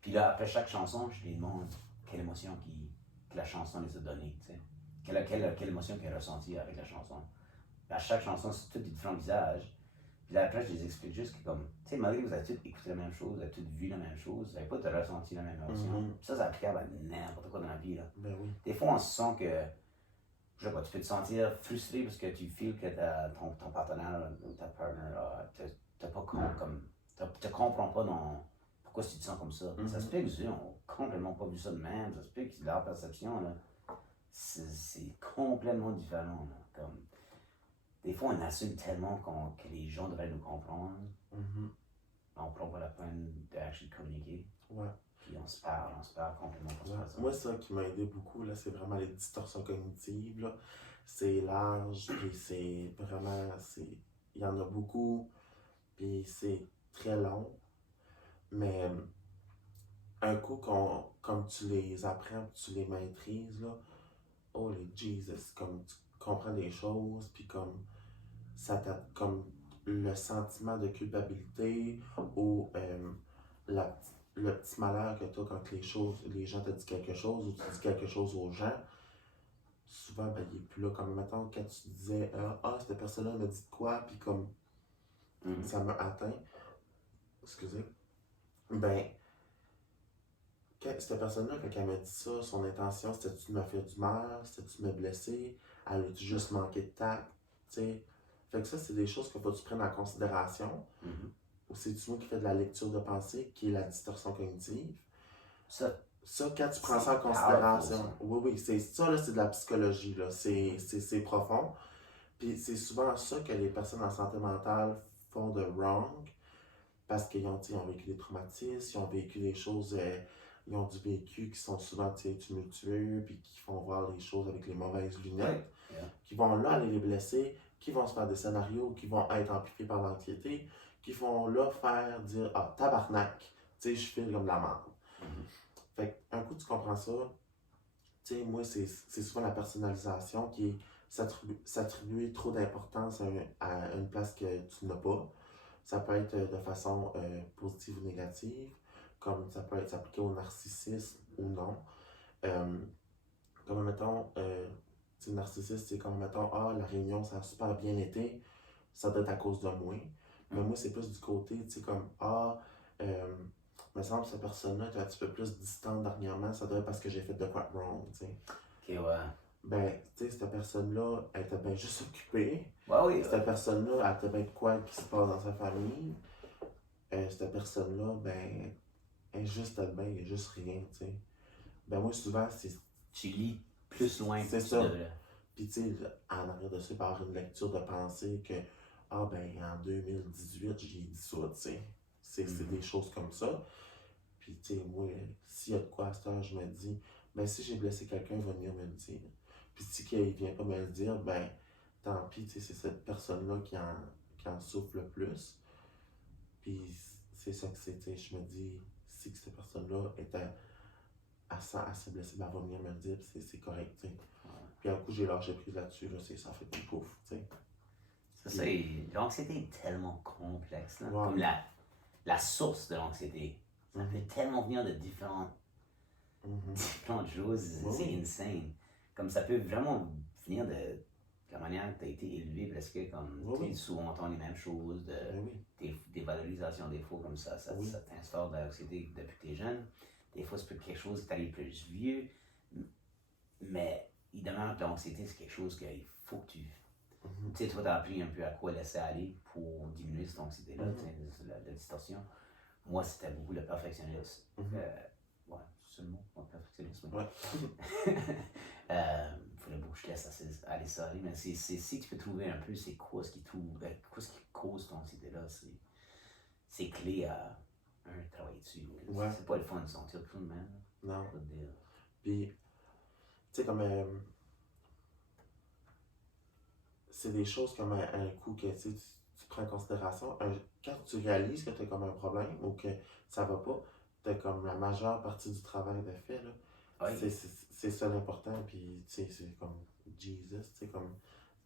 Puis là, après chaque chanson, je les demande quelle émotion que la chanson les a données. Quelle émotion qu'elle a ressentie avec la chanson. Puis à chaque chanson, c'est tous des différents visages. Puis là, après, je les explique juste que, comme, tu sais, malgré que vous avez tous écouté la même chose, vous avez tous vu la même chose, vous n'avez pas ressenti la même émotion. Mhm. Puis ça, c'est applicable à n'importe quoi dans la vie. Là. Ben oui. Des fois, on se sent que, je sais pas, tu peux te sentir frustré parce que tu feels que ton partenaire ou ta partner te comprend pas dans pourquoi tu te sens comme ça. Mhm. Ça se peut qu'ils n'ont complètement pas vu ça de même. Ça se peut que leur perception, là, c'est complètement différent. Là. Comme, des fois, on assume tellement que les gens devraient nous comprendre. Mhm. On prend pas la peine d'actually communiquer. Ouais. Puis on se parle complètement pour Ouais. ça. Moi, ça qui m'a aidé beaucoup, là, c'est vraiment les distorsions cognitives, là. C'est large, puis c'est vraiment, il y en a beaucoup, puis c'est très long. Mais un coup, comme tu les apprends, tu les maîtrises, là, oh les Jesus, comme tu comprends les choses, puis comme comme le sentiment de culpabilité ou la, le petit malheur que tu as quand les gens te disent quelque chose ou tu dis quelque chose aux gens, souvent, ben, il est plus là. Comme, mettons, quand tu disais, cette personne-là m'a dit de quoi, puis comme, ça m'a atteint, excusez, ben, cette personne-là, quand elle m'a dit ça, son intention, c'était-tu de me faire du mal, c'était-tu de me blesser, elle a-tu juste manqué de tact, tu sais. Fait que ça, c'est des choses qu'il faut que tu prennes en considération. Ou c'est-tu moi qui fais de la lecture de pensée, qui est la distorsion cognitive. Ça, quand tu prends ça en considération, oui, c'est ça, là, c'est de la psychologie, là, c'est profond. Puis c'est souvent ça que les personnes en santé mentale font de wrong, parce qu'ils ont vécu des traumatismes, ils ont vécu des choses ils ont du vécu, qui sont souvent tumultueux, puis qui font voir les choses avec les mauvaises lunettes, qui vont là aller les blesser, qui vont se faire des scénarios, qui vont être amplifiés par l'anxiété, qui vont là faire dire ah, tabarnak, tu sais, je file comme la merde. Fait qu'un coup, tu comprends ça, tu sais, moi, c'est souvent la personnalisation qui est s'attribuer trop d'importance à une place que tu n'as pas. Ça peut être de façon positive ou négative, comme ça peut être s'appliquer au narcissisme ou non. Comme mettons, le narcissiste, c'est comme mettons, ah, la réunion, ça a super bien été, ça doit être à cause de moi. Mais moi, c'est plus du côté, tu sais, comme, ah, me semble que cette personne-là est un petit peu plus distante dernièrement, ça doit être parce que j'ai fait de quoi wrong, tu sais. Ok, ouais. Ben, tu sais, cette personne-là, elle était bien juste occupée. Ouais, oui. Cette personne-là, elle était bien de quoi qui se passe dans sa famille. Cette personne-là, ben, elle est juste elle-même, il n'y a juste rien, tu sais. Ben, moi, souvent, c'est. Tu lis plus loin que c'est tu ça. devrais. Puis, tu sais, en arrière de ça, il peut y avoir une lecture de pensée que, ah, ben, en 2018, j'ai dit ça, tu sais. C'est des choses comme ça. Puis, tu sais, moi, s'il y a de quoi à cette heure, je me dis, ben, si j'ai blessé quelqu'un, il va venir me le dire. Puis, si il vient pas me le dire, ben, tant pis, tu sais, c'est cette personne-là qui en souffre le plus. Puis, c'est ça que c'est, tu sais, je me dis, si que cette personne-là était à se blesser, ben, elle va venir me le dire, puis c'est correct, tu sais. Puis, un coup, j'ai lâché prise là-dessus, là, ça fait comme pouf, tu sais. C'est ça, l'anxiété est tellement complexe, là. Ouais. Comme la source de l'anxiété. Ça peut tellement venir de différentes choses, c'est insane. Comme ça peut vraiment venir de la manière que tu as été élevé, parce que comme tu souvent entends les mêmes choses, des valorisations, des fois comme ça t'instaure de l'anxiété depuis que tu es jeune. Des fois, c'est quelque chose qui t'arrive plus vieux, mais il demeure que l'anxiété, c'est quelque chose qu'il faut que tu. Tu sais, toi, tu as appris un peu à quoi laisser aller pour diminuer cette anxiété-là, la distorsion. Moi, c'était beaucoup le perfectionnisme. Ouais, c'est le mot, perfectionnisme. Ouais. Il faudrait beaucoup que je laisse aller ça aller, mais si tu peux trouver un peu c'est quoi ce qui cause ton anxiété-là, c'est clé à travailler dessus. Ouais. C'est pas le fun de sentir tout le même. Non. Puis, tu sais, comme. C'est des choses comme un coup que tu prends en considération. Quand tu réalises que tu as comme un problème ou que ça va pas, tu as comme la majeure partie du travail de fait. Là. Oui. C'est ça l'important. Puis, tu sais, c'est comme Jesus, tu sais, comme.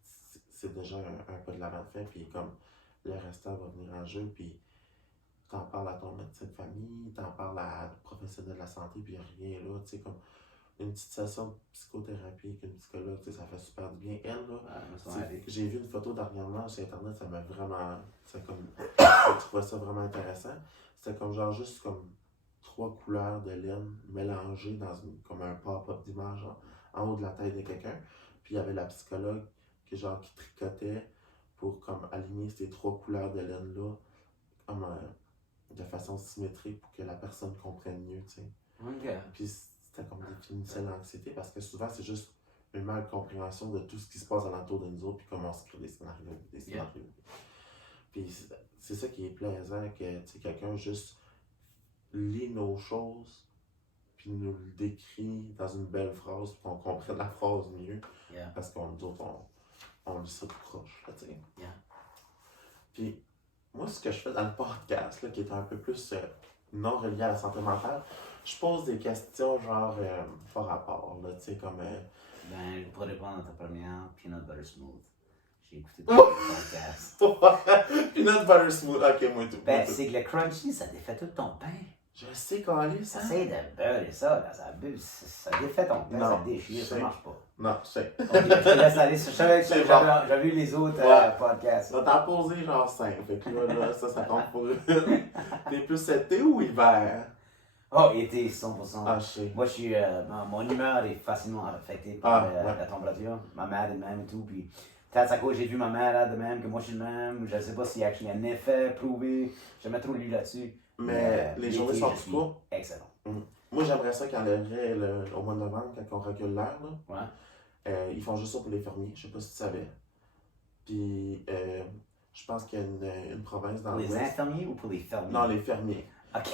C'est déjà un peu de l'avant de fait. Puis, comme le restant va venir en jeu. Puis, t'en parles à ton médecin de famille, t'en parles à un professionnel de la santé, puis rien là, tu sais, comme une petite session de psychothérapie avec une psychologue, tu sais, ça fait super du bien. Elle, là, j'ai vu une photo dernièrement sur Internet, ça m'a vraiment, j'ai trouvé ça vraiment intéressant. C'était comme genre juste comme 3 couleurs de laine mélangées dans comme un pop-up d'image en haut de la tête de quelqu'un. Puis il y avait la psychologue qui tricotait pour comme aligner ces 3 couleurs de laine-là comme de façon symétrique pour que la personne comprenne mieux, tu sais. Okay. Puis c'était comme définissait l'anxiété parce que souvent c'est juste une mal compréhension de tout ce qui se passe alentour de nous autres puis comment on se crée des scénarios. Puis c'est ça qui est plaisant, que tu sais, quelqu'un juste lit nos choses puis nous le décrit dans une belle phrase pour qu'on comprenne la phrase mieux. Parce qu'on nous autres, on lit ça tout croche, tu sais. Puis moi, ce que je fais dans le podcast, là, qui est un peu plus non relié à la santé mentale, je pose des questions genre par rapport, là, tu sais, comme. Ben, pour répondre à ta première, Peanut Butter Smooth. J'ai écouté ton podcast. Peanut Butter Smooth, ok, moi tout. Ben, c'est que le crunchy, ça défait tout ton pain. Je sais qu'on lit ça. Essaye de beurrer ça, là, ça défait ton pain, ça déchire, ça marche pas. Non, je sais. Ok, je te laisse aller. J'avais vu les autres podcasts. On t'en posé genre 5, fait que là, ça compte pour une. T'es plus été ou hiver? Oh, été, 100%. Ah, je sais. Moi, mon humeur est facilement affectée par la température. Ma mère est de même et tout. Puis, peut-être à cause j'ai vu ma mère là, de même, que moi je suis de même. Je ne sais pas s'il y a un effet prouvé. Je n'ai jamais trop lu là-dessus. Mais les journées sont plus courtes. Excellent. Moi, j'aimerais ça qu'en aurait au mois de novembre, quand on recule l'air. Ils font juste ça pour les fermiers. Je ne sais pas si tu savais. Puis, je pense qu'il y a une province dans l'Ouest. Pour les infirmiers ou pour les fermiers? Non, les fermiers. Ok.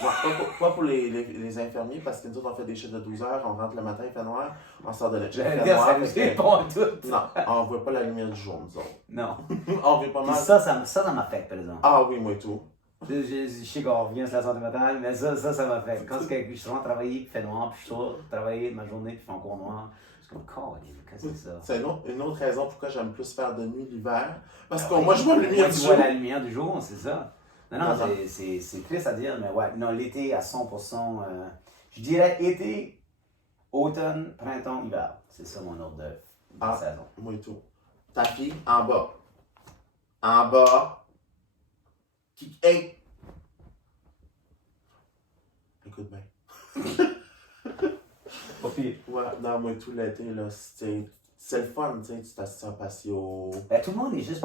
Pas pour les infirmiers, parce que nous autres, on fait des chiffres de 12 heures, on rentre le matin, il fait noir, on sort de la chiffre, il J'allais fait dire, noir. ça nous répond tout. Non, on voit pas la lumière du jour, nous autres. Non. On vit pas Puis mal. ça m'affecte, par exemple. Ah oui, moi et tout. Je sais qu'on revient sur la santé mentale, mais ça m'affecte. Quand je suis rentré travailler, puis il fait noir, puis je sors travailler ma journée, puis il fait encore noir. Je suis comme, qu'est-ce que c'est ça? C'est une autre raison pourquoi j'aime plus faire de nuit l'hiver. Parce Ah que oui, moi, je vois la lumière du tu jour. vois la lumière du jour, c'est ça. Non, Non. c'est triste à dire, mais ouais, non, l'été à 100%, je dirais été, automne, printemps, hiver. C'est ça mon ordre de saison. Moi et tout. Ta fille, en bas. En bas. Hey! Écoute bien. Pas pire. Ouais, non, moi et tout, l'été, là, c'est le fun, tu sais, tu t'assises en patio. Ben, tout le monde est juste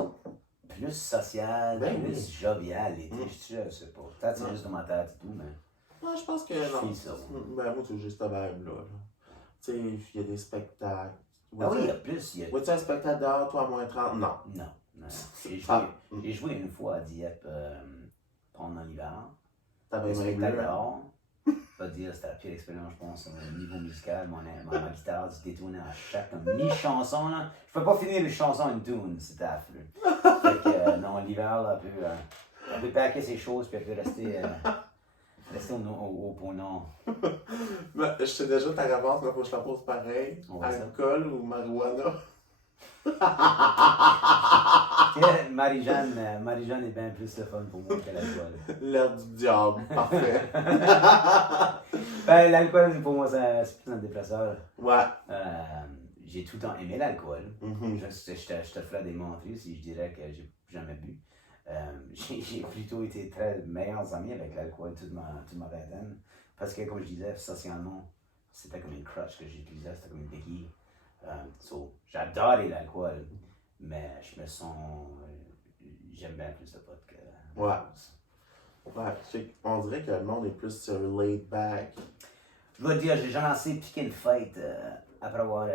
plus social, Ben plus oui. jovial l'été, je sais pas. Peut-être c'est Ouais. juste dans ma tête et tout, mais. Ouais, je pense que non. C'est ça. Ben, moi, c'est juste ta vibe, là. Tu sais, il y a des spectacles. Ah oui, il y a plus. Vois-tu un spectacle dehors, toi, à moins 30? Non. Non. Ah. J'ai joué une fois à Dieppe pendant l'hiver. T'avais Un un spectacle bleu. dehors. Je vais te dire, c'était la pire expérience, je pense, au niveau musical. Ma guitare se détournait à chaque mi-chanson. Là. Je peux pas finir les chansons en une tune, c'était affreux. Fait que, non, l'hiver, là, elle peut packer ses choses, puis elle peut rester au pôle Nord. Ben, je sais déjà ta réponse, mais faut que je la pose pareil. On va ça. Alcool ou marijuana? Marie-Jeanne est bien plus le fun pour moi que l'alcool. L'air du diable, parfait. Ben, l'alcool, pour moi, c'est plus un dépresseur. Ouais. J'ai tout le temps aimé l'alcool. Mhm. Je te ferais des menteries si je dirais que j'ai jamais bu. J'ai plutôt été très meilleurs amis avec l'alcool toute ma vingtaine. Parce que, comme je disais, socialement, c'était comme une crutch que j'utilisais, c'était comme une béquille. J'adorais l'alcool, mais je me sens. J'aime bien plus le pot que. Ouais. Ouais, on dirait que le monde est plus laid back. Je dois te dire, j'ai jamais assez piqué une fête après avoir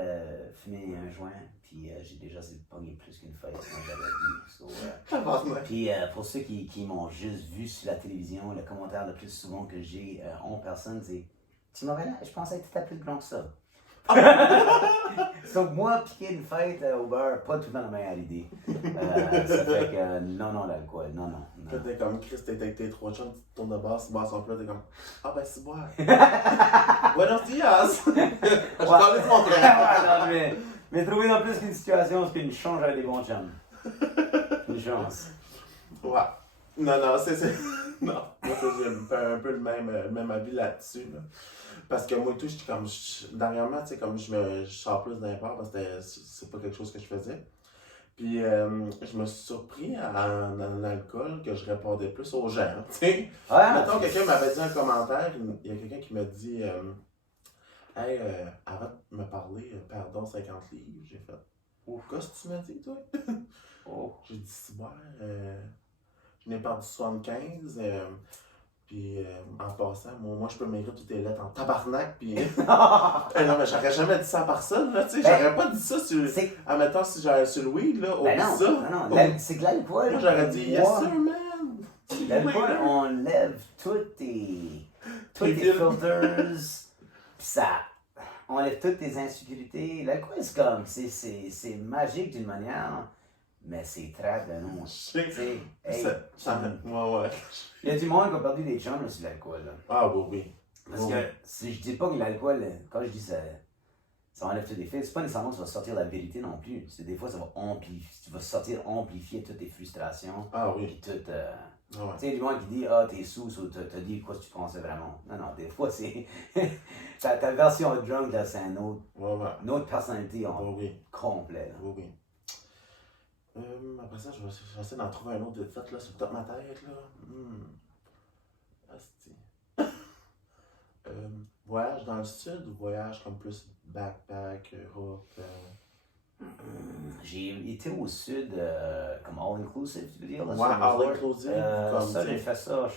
fumé un joint, puis j'ai déjà pogné plus qu'une fête quand j'avais bu. Puis pour ceux qui m'ont juste vu sur la télévision, le commentaire le plus souvent que j'ai en personne, c'est tu m'avais l'air, je pensais que tu étais plus grand que ça. Sauf moi, piquer une fête au beurre, pas tout le temps la meilleure idée. Ça fait que non, l'alcool, non. Là, t'es comme Chris, t'es avec tes trois chums, tu te tournes de basse, tu bosses son plat, t'es comme ah ben c'est boire. Buenos dias! Je parlais de mon frère. mais trouver dans plus qu'une situation, c'est qu'une chance avec des bons chums. Une chance. Ouais. Non, c'est. Non, moi, ça, j'ai un peu le même avis là-dessus. Là. Parce que moi et tout, dernièrement, tu sais, comme je sors plus d'import parce que c'est pas quelque chose que je faisais. Puis je me suis surpris dans l'alcool que je répondais plus aux gens, tu sais. Ouais, Mettons, quelqu'un m'avait dit un commentaire, il y a quelqu'un qui m'a dit hey, avant de me parler, perdons 50 livres. J'ai fait qu'est-ce que tu m'as dit, toi? J'ai dit c'est bon, je n'ai perdu 75. Puis en passant, moi je peux m'écrire toutes tes lettres en tabarnak. Puis non, mais j'aurais jamais dit ça à personne, là, tu sais. J'aurais pas dit ça sur. Admettons, si j'avais sur le weed, là, ben non, ça. non, c'est que l'alcool. Moi j'aurais dit yes sir, man. L'alcool, on lève tous tes filters. Pis ça. On lève toutes tes insécurités. L'alcool, c'est comme. C'est magique d'une manière. Mais c'est très de non. Ouais. Il y a du monde qui a perdu des chums sur l'alcool. Ah oui. Parce que si je dis pas que l'alcool, quand je dis ça enlève tous les faits, c'est pas nécessairement que ça va sortir la vérité non plus. C'est des fois ça va amplifier, tu vas amplifier toutes tes frustrations. Ah oui. Puis tout. Tu sais, du monde qui dit t'es sous ou t'as dit quoi tu pensais vraiment. Non, des fois c'est. ta version drunk là, c'est une autre personnalité complète. Oui. Après ça, je vais essayer d'en trouver un autre de fait là, sur le top de ma tête. Là. Voyage dans le sud ou voyage comme plus backpack, Europe? J'ai été au sud comme all-inclusive, tu veux dire? Ouais, all-inclusive. Ça, j'ai fait ça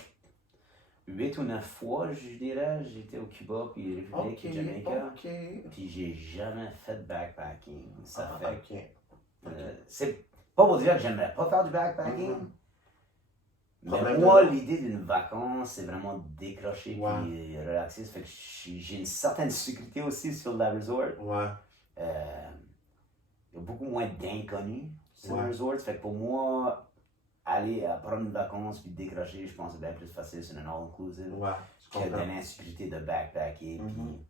8 ou 9 fois, je dirais. J'étais au Cuba, puis République Jamaïca. Puis j'ai jamais fait de backpacking. Ça fait. C'est pas pour dire que j'aimerais pas faire du backpacking, Mais Problème moi, de- l'idée d'une vacance, c'est vraiment décrocher Ouais. puis relaxer. Ça fait que j'ai une certaine sécurité aussi sur la resort. Ouais. Il y a beaucoup moins d'inconnus sur Ouais. le resort. Ça fait que pour moi, aller prendre une vacance puis décrocher, je pense que c'est bien plus facile sur un all-inclusive Ouais. Je que comprends. de l'insécurité de backpacker. Mhm. Puis...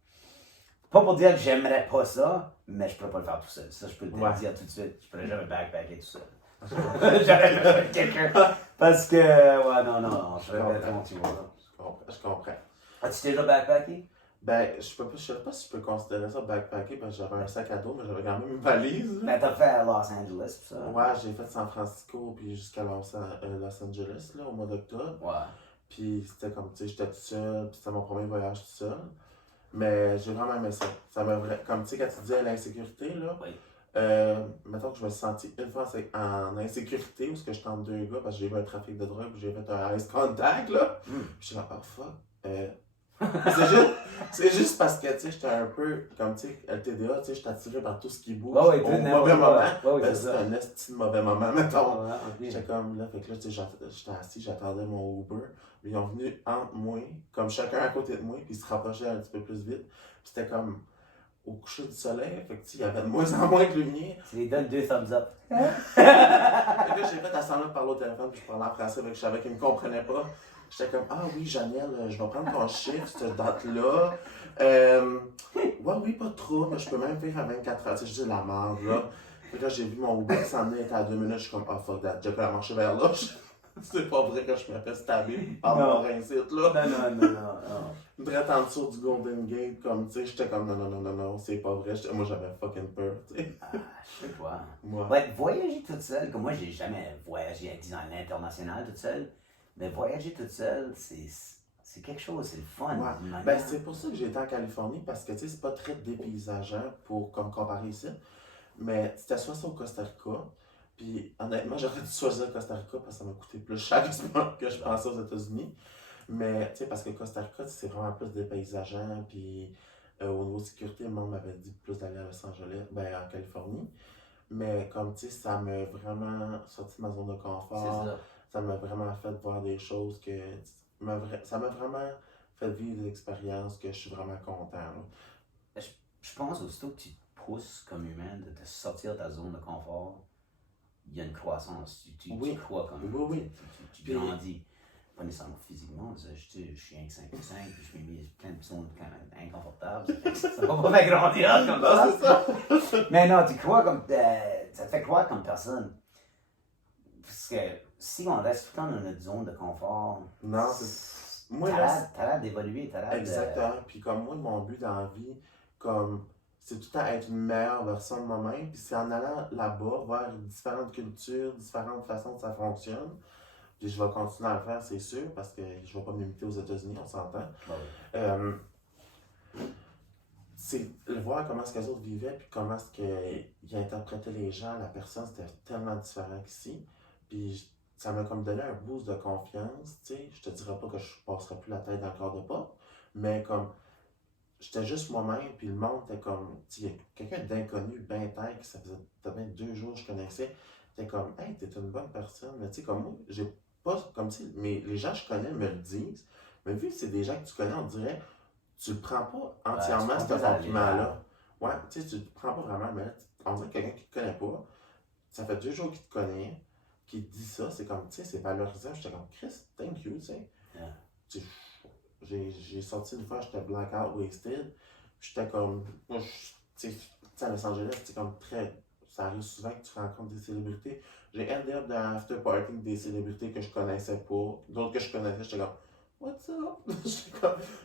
Pas pour dire que j'aimerais pas ça, mais je pourrais pas le faire tout seul. Ça, je peux te Ouais. le dire tout de suite. Je pourrais jamais backpacker tout seul. J'aurais besoin de quelqu'un. Parce que, ouais, non, je serais comprends. bête mon tu vois. Je comprends. As-tu déjà backpacké? Ben, je sais pas si je peux considérer ça backpacker, parce que j'avais un sac à dos, mais j'avais quand même une valise. Là. Ben, t'as fait à Los Angeles, pis ça. Ouais, j'ai fait San Francisco, puis jusqu'à Los Angeles, là, au mois d'octobre. Ouais. Puis c'était comme, tu sais, j'étais tout seul, puis c'était mon premier voyage tout seul. Mais j'ai vraiment aimé ça. Ça m'a comme, tu sais, quand tu disais l'insécurité, là, Oui. mettons que je me suis senti une fois en insécurité, où que j'étais entre deux gars, parce que j'ai vu un trafic de drogue, puis j'ai fait un ice contact, là. Mm. Puis j'étais là, oh fuck. C'est juste parce que, tu sais, j'étais un peu, comme, tu sais, LTDA, tu sais, j'étais attiré par tout ce qui bouge Ouais, au tout mauvais moment. Ouais, Ben, c'est c'était ça. un esti de mauvais moment, mettons. Ouais, ok. J'étais comme là, fait que là, tu sais, j'étais assis, j'attendais mon Uber. Puis ils ont venu entre moi, comme chacun à côté de moi, puis ils se rapprochaient un petit peu plus vite. Puis c'était comme au coucher du soleil, fait que tu sais, il y avait de moins en moins de lumière. Tu les donnes 2 thumbs up. Fait que là, j'ai fait à semblant de parler au téléphone, puis je parlais en français, fait que je savais qu'ils me comprenaient pas. J'étais comme, ah oui, Janiel, je vais prendre ton chiffre, cette date-là. Ouais, oui, pas trop, mais je peux même faire à 24 heures. Tu sais, je dis la merde, là. Fait que là, j'ai vu mon Uber s'en était à 2 minutes, je suis comme, ah fuck that, j'ai pas marché vers là. C'est pas vrai que je me fais stabber par Non. mon rincite, là. Non. Direct en dessous du Golden Gate, comme, tu sais, j'étais comme, non, c'est pas vrai. Moi, j'avais fucking peur, tu sais. Ah, je sais pas. Moi. Ouais, voyager toute seule, comme moi, j'ai jamais voyagé, disons, à l'international toute seule. Mais voyager toute seule, c'est quelque chose, c'est le fun. Ouais. d'une manière. Ben, c'est pour ça que j'ai été en Californie, parce que, tu sais, c'est pas très dépaysageant pour, comme, comparer ici. Mais c'était soit ça au Costa Rica, puis honnêtement, j'aurais dû choisir le Costa Rica parce que ça m'a coûté plus cher que je pensais aux États-Unis. Mais, tu sais, parce que Costa Rica, c'est vraiment plus dépaysageant, puis au niveau de sécurité, le monde m'avait dit plus d'aller à Los Angeles, ben, en Californie. Mais comme, tu sais, ça m'a vraiment sorti de ma zone de C'est confort. ça. Ça m'a vraiment fait voir des choses que. Ça m'a vraiment fait vivre des expériences que je suis vraiment content. Là. Je pense aussitôt que tu te pousses comme humain de te sortir de ta zone de confort, il y a une croissance. Oui. Tu crois comme Oui. Tu Puis- grandis. Pas nécessairement physiquement, je suis un 5 5 puis je me mis plein de zones quand même inconfortables. Ça va pas faire grandir comme ça. Non, c'est ça! Mais non, tu crois comme. Ça te fait croire comme personne. Parce que si on reste tout le temps dans notre zone de confort, Non, moi, là, t'as l'air d'évoluer, t'as l'air de. exactement. Puis comme moi, mon but dans la vie, comme c'est tout le temps être une meilleure version de moi-même. Puis c'est en allant là-bas, voir différentes cultures, différentes façons que ça fonctionne. Puis je vais continuer à le faire, c'est sûr, parce que je ne vais pas m'imiter aux États-Unis, on s'entend. Bon, Euh, c'est voir comment est-ce que les autres vivaient, puis comment est-ce qu'ils interprétaient les gens, la personne, c'était tellement différent qu'ici. Puis ça m'a comme donné un boost de confiance, tu sais. Je te dirais pas que je passerais plus la tête dans le corps de porte, mais comme j'étais juste moi-même, puis le monde était comme, tu sais, il y a quelqu'un d'inconnu, ben tête, que ça faisait peut-être 2 jours que je connaissais, était comme, hey, t'es une bonne personne, mais tu sais, comme moi, j'ai pas, comme si, mais les gens que je connais me le disent, mais vu que c'est des gens que tu connais, on dirait, tu le prends pas entièrement, tu ce prends pas compliment-là. Ouais, tu sais, tu le prends pas vraiment, mais on dirait que quelqu'un qui te connaît pas, ça fait 2 jours qu'il te connaît, qui te dit ça, c'est comme, tu sais, c'est valorisant. J'étais comme, Chris, thank you, tu sais. Yeah. Tu sais, j'ai sorti une fois, j'étais blackout wasted. J'étais comme, moi, tu sais, à Los Angeles, c'est comme très. Ça arrive souvent que tu rencontres des célébrités. J'ai endé up dans l'after party des célébrités que je connaissais pas. D'autres que je connaissais, j'étais comme, what's up?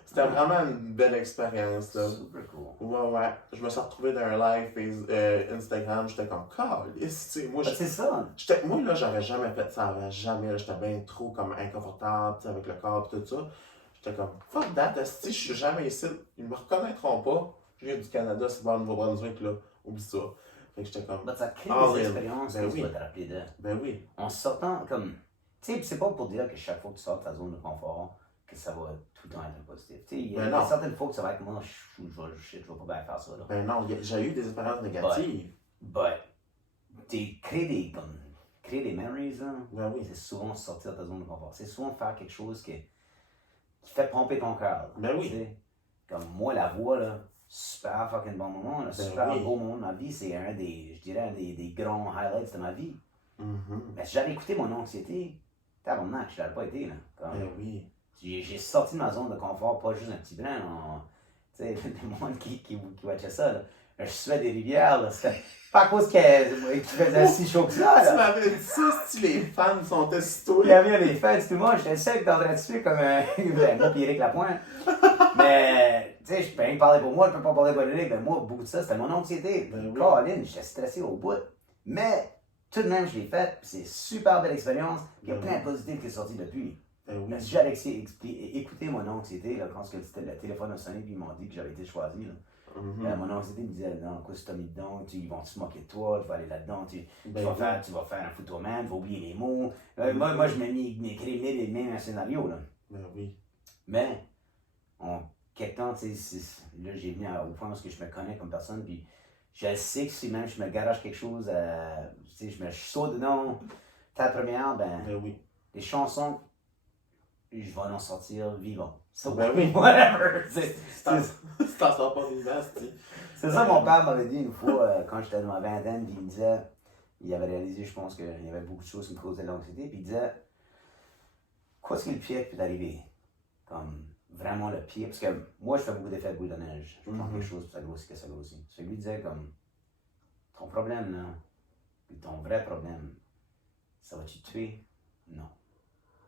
C'était vraiment une belle expérience, là. super cool. Ouais. Je me suis retrouvé dans un live Instagram, j'étais comme, calice, tu sais, moi, C'est ça. moi, là, j'avais jamais fait ça avant, jamais, là, j'étais bien trop comme inconfortable, tu sais, avec le corps et tout ça. J'étais comme, fuck that, si je suis jamais ici, ils me reconnaîtront pas. Je viens du Canada, c'est bon, Nouveau-Brunswick, là, oublie ça. Fait que j'étais comme, Bah, ça crée Ah, des oui. expériences Ben que tu oui. dois te rappeler de. ben oui, En sortant comme. Tu sais, c'est pas pour dire que chaque fois que tu sors de ta zone de confort, que ça va tout le temps être positif. Tu sais, il y Ben a non. certaines fois que ça va être moi, je vais pas bien faire ça. Là. ben non, j'ai eu des expériences négatives. But, crées des comme. créer des memories, là, Ben oui. c'est souvent sortir de ta zone de confort. C'est souvent faire quelque chose qui fait pomper ton cœur. Ben oui. T'sais. Comme moi, la voix, là, super fucking bon moment, là, super oui. beau moment de ma vie. C'est un des grands highlights de ma vie. Mhm. Mais si j'avais écouté mon anxiété, tabarnak, je l'aurais pas été, là. Comme, Ben oui. j'ai sorti de ma zone de confort, pas juste un petit brin. Tu sais, le monde qui watchait ça, là. Je suais des rivières, là. C'était pas à cause qu'il faisait si chaud que ça, Tu là. m'avais dit ça, si les fans sont assis-toi. Il y avait des fêtes, tout le monde, j'étais le seul qui t'en train de tuer comme moi puis Eric Lapointe. Mais, tu sais, je peux rien parler pour moi, je peux pas parler pour Eric. Ben, moi, beaucoup de ça, c'était mon anxiété. Ben oui. Colin, j'étais stressé au bout. Mais, tout de même, je l'ai fait, puis c'est super belle expérience. Il y a Ben plein de positifs qui sont sortis depuis. Ben oui. Mais si j'avais écouté mon anxiété, là, quand le téléphone a sonné, puis ils m'ont dit que j'avais été choisi, là. Mhm. Mon anxiété me disait, non, quoi, si t'as mis dedans, ils vont se moquer de toi, tu vas aller là-dedans, tu Ben vas oui. faire un photoman, tu vas oublier les mots. Moi, je m'écris les mêmes scénarios, là. Ben oui. Mais, quelque temps, tu sais, là, j'ai venu au point où je me connais comme personne, puis je sais que si même je me garage quelque chose, tu sais, je saute dedans, ta première, ben oui. les chansons, je vais en sortir vivant. So, Ben oui. whatever. Si t'en sors pas vivant, C'est ça, mon père m'avait dit une fois, quand j'étais dans ma vingtaine, puis il me disait, il avait réalisé, je pense, qu'il y avait beaucoup de choses qui me causaient de l'anxiété, puis il disait, quoi est-ce qui est le pire qui peut t'arriver? Comme, vraiment le pire, parce que moi, je fais beaucoup d'effets de boule de neige. Je prends quelque chose, puis ça grossit, que ça grossit. Ce que lui disait, comme, ton problème, là, puis ton vrai problème, ça va-tu te tuer? Non.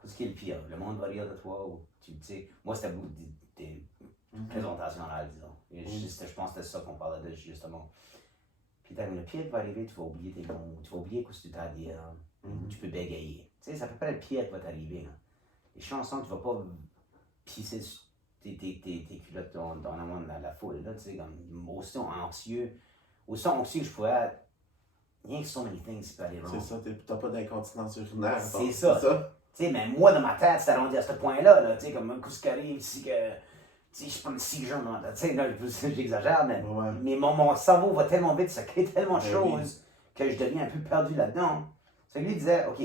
Qu'est-ce qui est le pire? Le monde va rire de toi, ou tu sais, moi, c'était beaucoup des présentations orales, disons. Et je pense que c'était ça qu'on parlait de, justement. Puis le pire qui va arriver, tu vas oublier tes mots, tu vas oublier ce que tu t'as à dire, tu peux bégayer. Tu sais, c'est à peu près le pire qui va t'arriver. Là. Les chansons, tu vas pas pisser sur tes culottes dans la foule, là, tu sais, comme, aussi anxieux que je pouvais être, rien que so many things qui peuvent aller wrong. C'est ça, t'as pas d'incontinence urinaire. C'est ça. Tu sais, mais moi, dans ma tête, c'était rendu à ce point-là, là, tu sais, comme un coup qui arrive, si que, tu sais, je prends 6 jours, tu sais, là, j'exagère, mais mon cerveau va tellement vite, ça crée tellement de choses que je deviens un peu perdu là-dedans. C'est que lui disait, OK,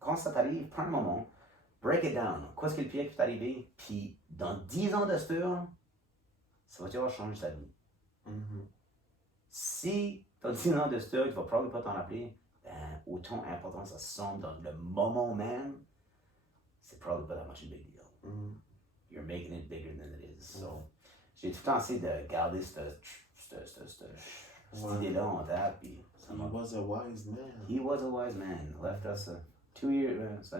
quand ça t'arrive, prends un moment, break it down. Quoi est-ce qui est le pire qui peut t'arriver? Puis, dans 10 ans de ce ça va te changer ta vie. Si, dans 10 ans de ce tu vas probablement pas t'en rappeler, ben, autant important ça semble dans le moment même, c'est probably pas that much a big deal. You're making it bigger than it is. So, j'ai tout le temps essayé de garder cette idée-là en tête. Puis He was a wise man. He was a wise man. Left us 2 years. Ça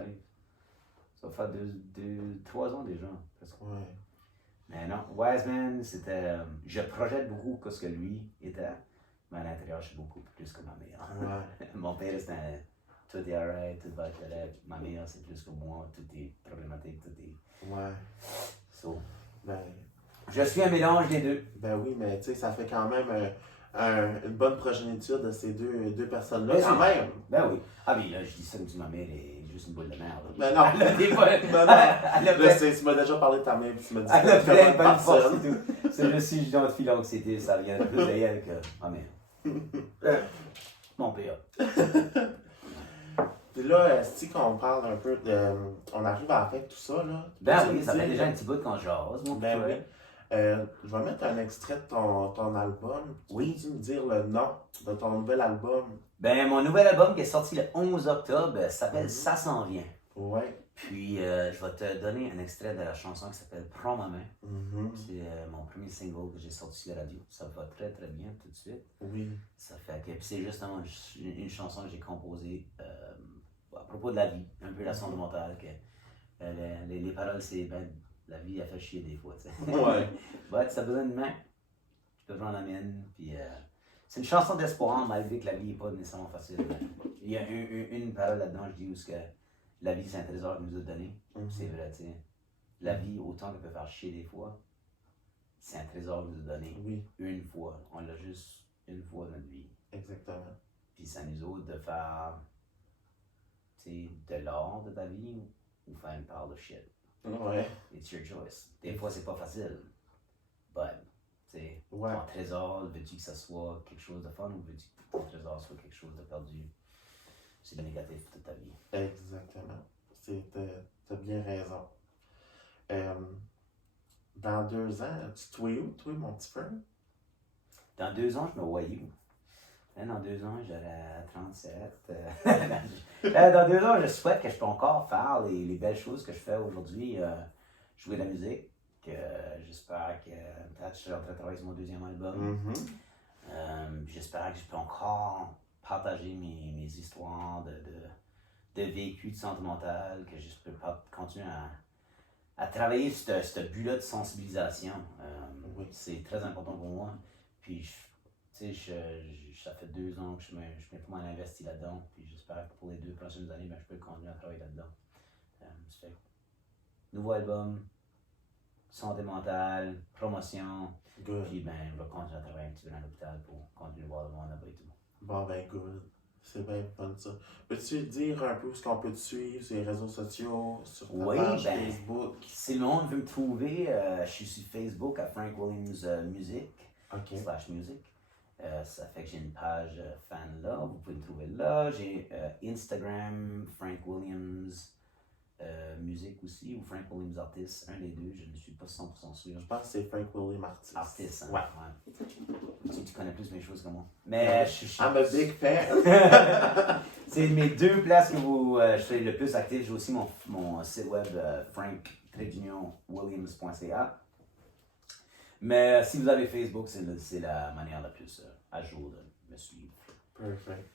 fait 3 ans déjà. Ouais. Mais non, wise man, c'était. Je projette beaucoup ce que lui était. Mais à l'intérieur, je suis beaucoup plus que ma mère. Ouais. Mon père, c'était tout est alright, tout va être correct. Ma mère, c'est plus que moi, tout est problématique, tout est. Ouais. So, Ben, je suis un mélange des deux. ben oui, mais tu sais, ça fait quand même une bonne progéniture de ces deux personnes-là, Ben quand oui. même. Ben oui. Ah, mais là, je dis ça comme si ma mère est juste une boule de merde. Ben non. Elle a des bonnes. Ben non. Là, tu m'as déjà parlé de ta mère, puis tu m'as dit Elle a que plein de bonne bonnes forces personne. et tout. C'est juste si je identifie l'anxiété, ça vient plus d'elle que ma mère. Mon père. Puis là, si qu'on parle un peu de. On arrive à la fin de tout ça, là. Ben Tu oui, me ça fait dis- déjà un petit bout quand je jase, mon Ben petit oui. Je vais mettre un extrait de ton album. Oui. Peux-tu me dire le nom de ton nouvel album? Ben, mon nouvel album qui est sorti le 11 octobre s'appelle Ça s'en vient. Ouais. Puis, je vais te donner un extrait de la chanson qui s'appelle Prends ma main. Mhm. C'est mon premier single que j'ai sorti sur la radio. Ça va très très bien tout de suite. Oui. Ça fait que puis c'est justement une chanson que j'ai composée à propos de la vie, un peu la sonde mentale. Que, les paroles, c'est ben, la vie, elle fait chier des fois. Tu sais. Ouais. Ouais, tu as besoin de main, tu peux prendre la mienne. Puis, c'est une chanson d'espoir, malgré que la vie n'est pas nécessairement facile. Il y a une parole là-dedans, je dis où que la vie, c'est un trésor qu'il nous a donné. C'est vrai, tu sais. La vie, autant qu'elle peut faire chier des fois, c'est un trésor qu'il nous a donné. Oui, Une fois. On l'a juste une fois dans notre vie. exactement. Puis ça nous autres de faire, tu sais, de l'or de ta vie ou faire une part de shit. Ouais. It's your choice. Des fois, c'est pas facile. But, tu sais, Ouais. ton trésor, veux-tu que ça soit quelque chose de fun ou veux-tu que ton trésor soit quelque chose de perdu? c'est le négatif toute ta vie. Exactement. T'as bien raison. Euh, dans 2 ans, tu te vois où, toi, mon petit frère? Dans 2 ans, je me voyais où? Dans 2 ans, j'aurai 37. Dans 2 ans, je souhaite que je peux encore faire les belles choses que je fais aujourd'hui. Jouer de la musique. J'espère que peut-être je suis en train de travailler sur mon deuxième album. J'espère que je peux encore partager mes histoires de vécu, de santé mentale, que je peux continuer à travailler ce but-là de sensibilisation. Oui. C'est très important pour moi. Puis, ça fait 2 ans que je mets pas mal investi là-dedans. Puis j'espère que pour les 2 prochaines années, je peux continuer à travailler là-dedans. Ça fait nouveau album, santé mentale, promotion. Good. Puis je vais continuer à travailler un petit peu dans l'hôpital pour continuer à voir le monde là-bas et tout. Bon, ben, good. C'est bien fun, ça. Peux-tu dire un peu où est-ce qu'on peut te suivre sur les réseaux sociaux, sur ta page Facebook? Si le monde veut me trouver, je suis sur Facebook à Frank Williams Music, OK. /music. Ça fait que j'ai une page fan là, vous pouvez me trouver là. J'ai Instagram, Frank Williams Music aussi, ou Frank Williams Artist, un des deux, je ne suis pas 100% sûr. Je pense que c'est Frank Williams Artist. Artist, hein? Ouais. Tu connais plus mes choses que moi. Mais je suis. I'm a big fan. C'est mes 2 places où je suis le plus actif. J'ai aussi mon site web frank-williams.ca. Mais si vous avez Facebook, c'est la manière la plus à jour de me suivre. Perfect.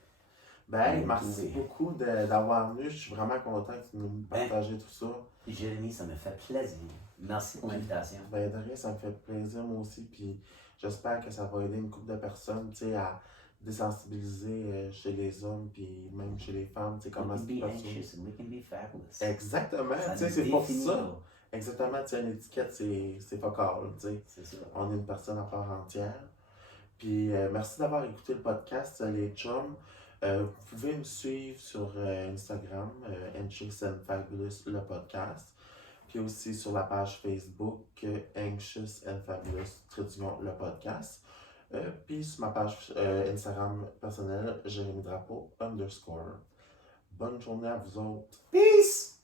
Ben, merci beaucoup d'avoir venu. Je suis vraiment content que tu nous partages tout ça. Jérémy, ça me fait plaisir. Merci pour l'invitation. Ben, de rien, ça me fait plaisir moi aussi. Puis j'espère que ça va aider une couple de personnes, tu sais, à désensibiliser chez les hommes, puis même chez les femmes, tu sais, comment We can be anxious and we can be fabulous. Exactement, tu sais, c'est pour ça. Exactement, tu sais, une étiquette, c'est pas calme, tu sais. C'est ça. On est une personne à part entière. Puis merci d'avoir écouté le podcast, les chums. Vous pouvez me suivre sur Instagram, Anxious and Fabulous, le podcast. Puis aussi sur la page Facebook, Anxious and Fabulous, le podcast. Puis sur ma page Instagram personnelle, Jérémy Drapeau _. Bonne journée à vous autres. Peace!